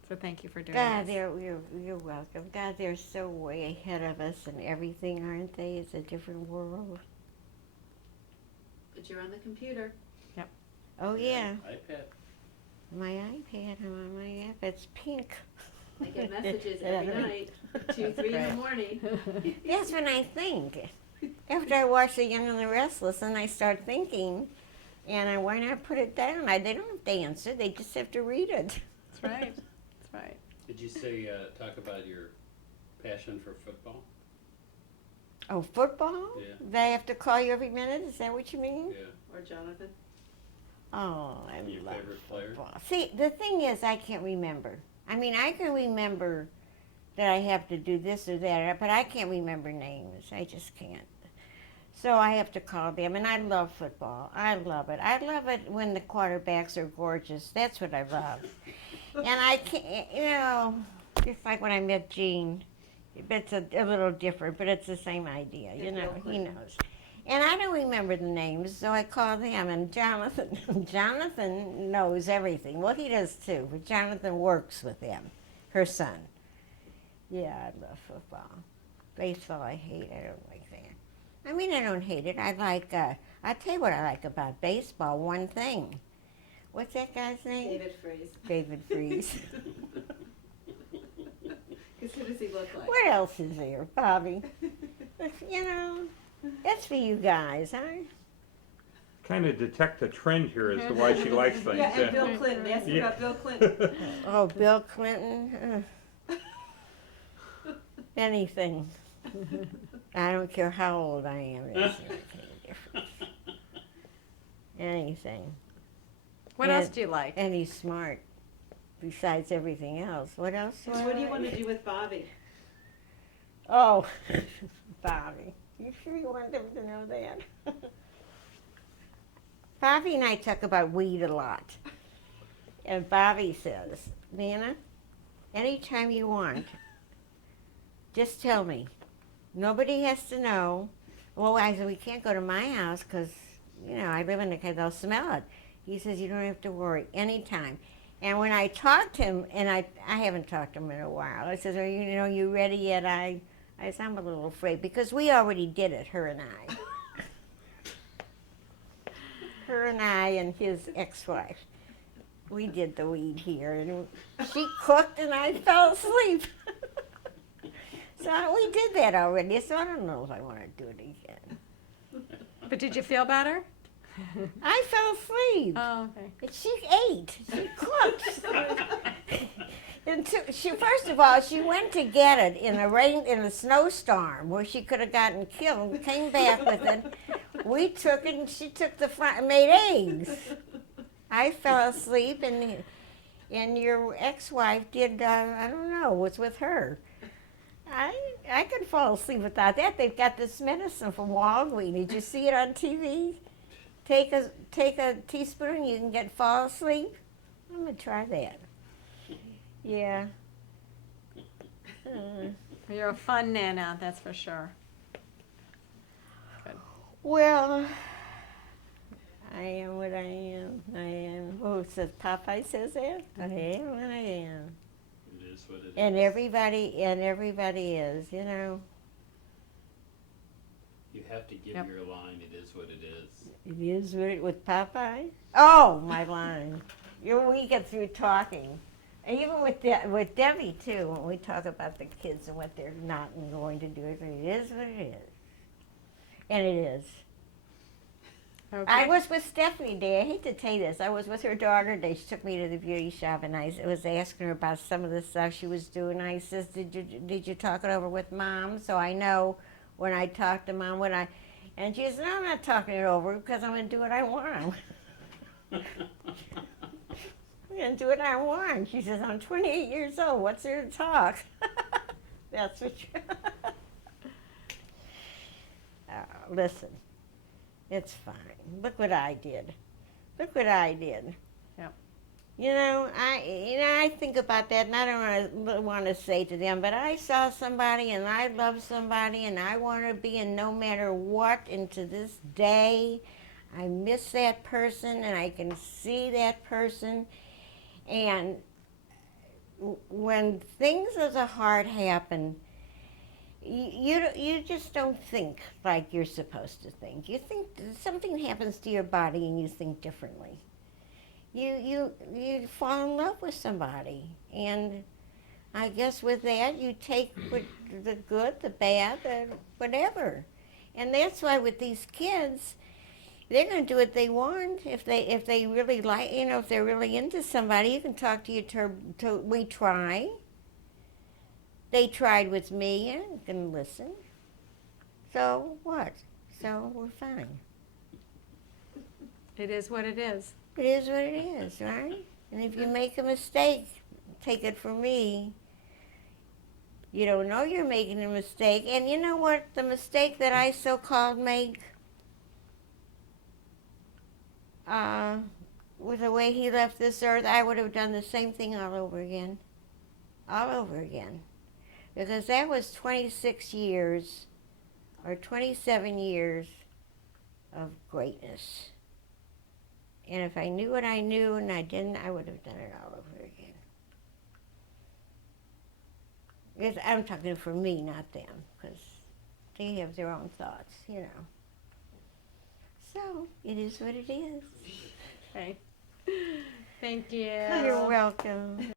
So thank you for doing God, this. you're welcome. God, they're so way ahead of us and everything, aren't they? It's a different world. But you're on the computer. Oh yeah, iPad. my iPad, my iPad's pink. I get messages every night, 2, 3 in the morning. That's when I think. After I watch The Young and the Restless, and I start thinking, and why not put it down? They don't have to answer, they just have to read it. That's right. That's right. Did you say, talk about your passion for football? Oh, football? Yeah. They have to call you every minute? Is that what you mean? Yeah. Or Jonathan. Oh, I Your love favorite player? football. See, the thing is, I can't remember. I mean, I can remember that I have to do this or that, but I can't remember names. I just can't. So I have to call them, and I love football. I love it. I love it when the quarterbacks are gorgeous. That's what I love. And I can't, just like when I met Gene. It's a little different, but it's the same idea, he knows. And I don't remember the names, so I call them, and Jonathan knows everything. Well, he does too, but Jonathan works with them, her son. Yeah, I love football. Baseball, I hate. I don't like that. I mean, I don't hate it. I like, I'll tell you what I like about baseball, one thing. What's that guy's name? David Freeze. David Freeze. Because who does he look like? What else is there, Bobby? That's for you guys, huh? Kind of detect a trend here as to why she likes things. Yeah, and Bill Clinton. Ask me Yeah. about Bill Clinton. Oh, Bill Clinton. Anything. I don't care how old I am. It doesn't make any difference. Anything. What else do you like? And he's smart. Besides everything else. What else? What do you want to do with Bobby? Oh, Bobby. You sure you want them to know that? Bobby and I talk about weed a lot. And Bobby says, Nana, anytime you want, just tell me. Nobody has to know. Well, I said, we can't go to my house because, I live in the they'll smell it. He says, you don't have to worry, anytime. And when I talked to him, and I haven't talked to him in a while, I says, are you ready yet? I said, I'm a little afraid because we already did it, her and I. Her and I and his ex-wife. We did the weed here, and she cooked and I fell asleep. So we did that already, so I don't know if I want to do it again. But did you feel better? I fell asleep. Oh, okay. And she ate. She cooked. And first of all, she went to get it in a snowstorm where she could have gotten killed. Came back with it. We took it, and she took the front and made eggs. I fell asleep, and your ex-wife did. I don't know what's with her. I could fall asleep without that. They've got this medicine from Walgreens. Did you see it on TV? Take a teaspoon and you can fall asleep. I'm gonna try that. Yeah. You're a fun Nana, that's for sure. Good. Well, I am what I am. I am. Oh, says Popeye says that. I am what I am. It is what it is. And everybody is. You have to give Yep. your line, it is what it is. It is with Popeye. Oh, my line. We get through talking. And even with Debbie, too, when we talk about the kids and what they're not and going to do, it is what it is. And it is. Okay. I was with Stephanie today. I hate to tell you this. I was with her daughter today. She took me to the beauty shop, and I was asking her about some of the stuff she was doing. I says, did you talk it over with Mom? So I know when I talk to Mom, and she says, no, I'm not talking it over because I'm going to do what I want. I'm going to do what I want. She says, I'm 28 years old. What's there to talk? That's what you... Listen, it's fine. Look what I did. Look what I did. Yep. I think about that, and I don't want to say to them, but I saw somebody, and I love somebody, and I want to be, and no matter what, and to this day, I miss that person, and I can see that person, and when things of the heart happen, you just don't think like you're supposed to think. You think something happens to your body, and you think differently. You fall in love with somebody, and I guess with that you take the good, the bad, the whatever. And that's why with these kids, they're going to do what they want. If they really like, if they're really into somebody, you can talk to you to we try. They tried with me and can listen. So what? So we're fine. It is what it is. It is what it is, right? And if you make a mistake, take it from me. You don't know you're making a mistake. And you know what? The mistake that I so-called make, with the way he left this earth, I would have done the same thing all over again. All over again. Because that was 26 years or 27 years of greatness. And if I knew what I knew and I didn't, I would have done it all over again. Because I'm talking for me, not them, because they have their own thoughts, So, it is what it is. Okay. Thank you. You're welcome.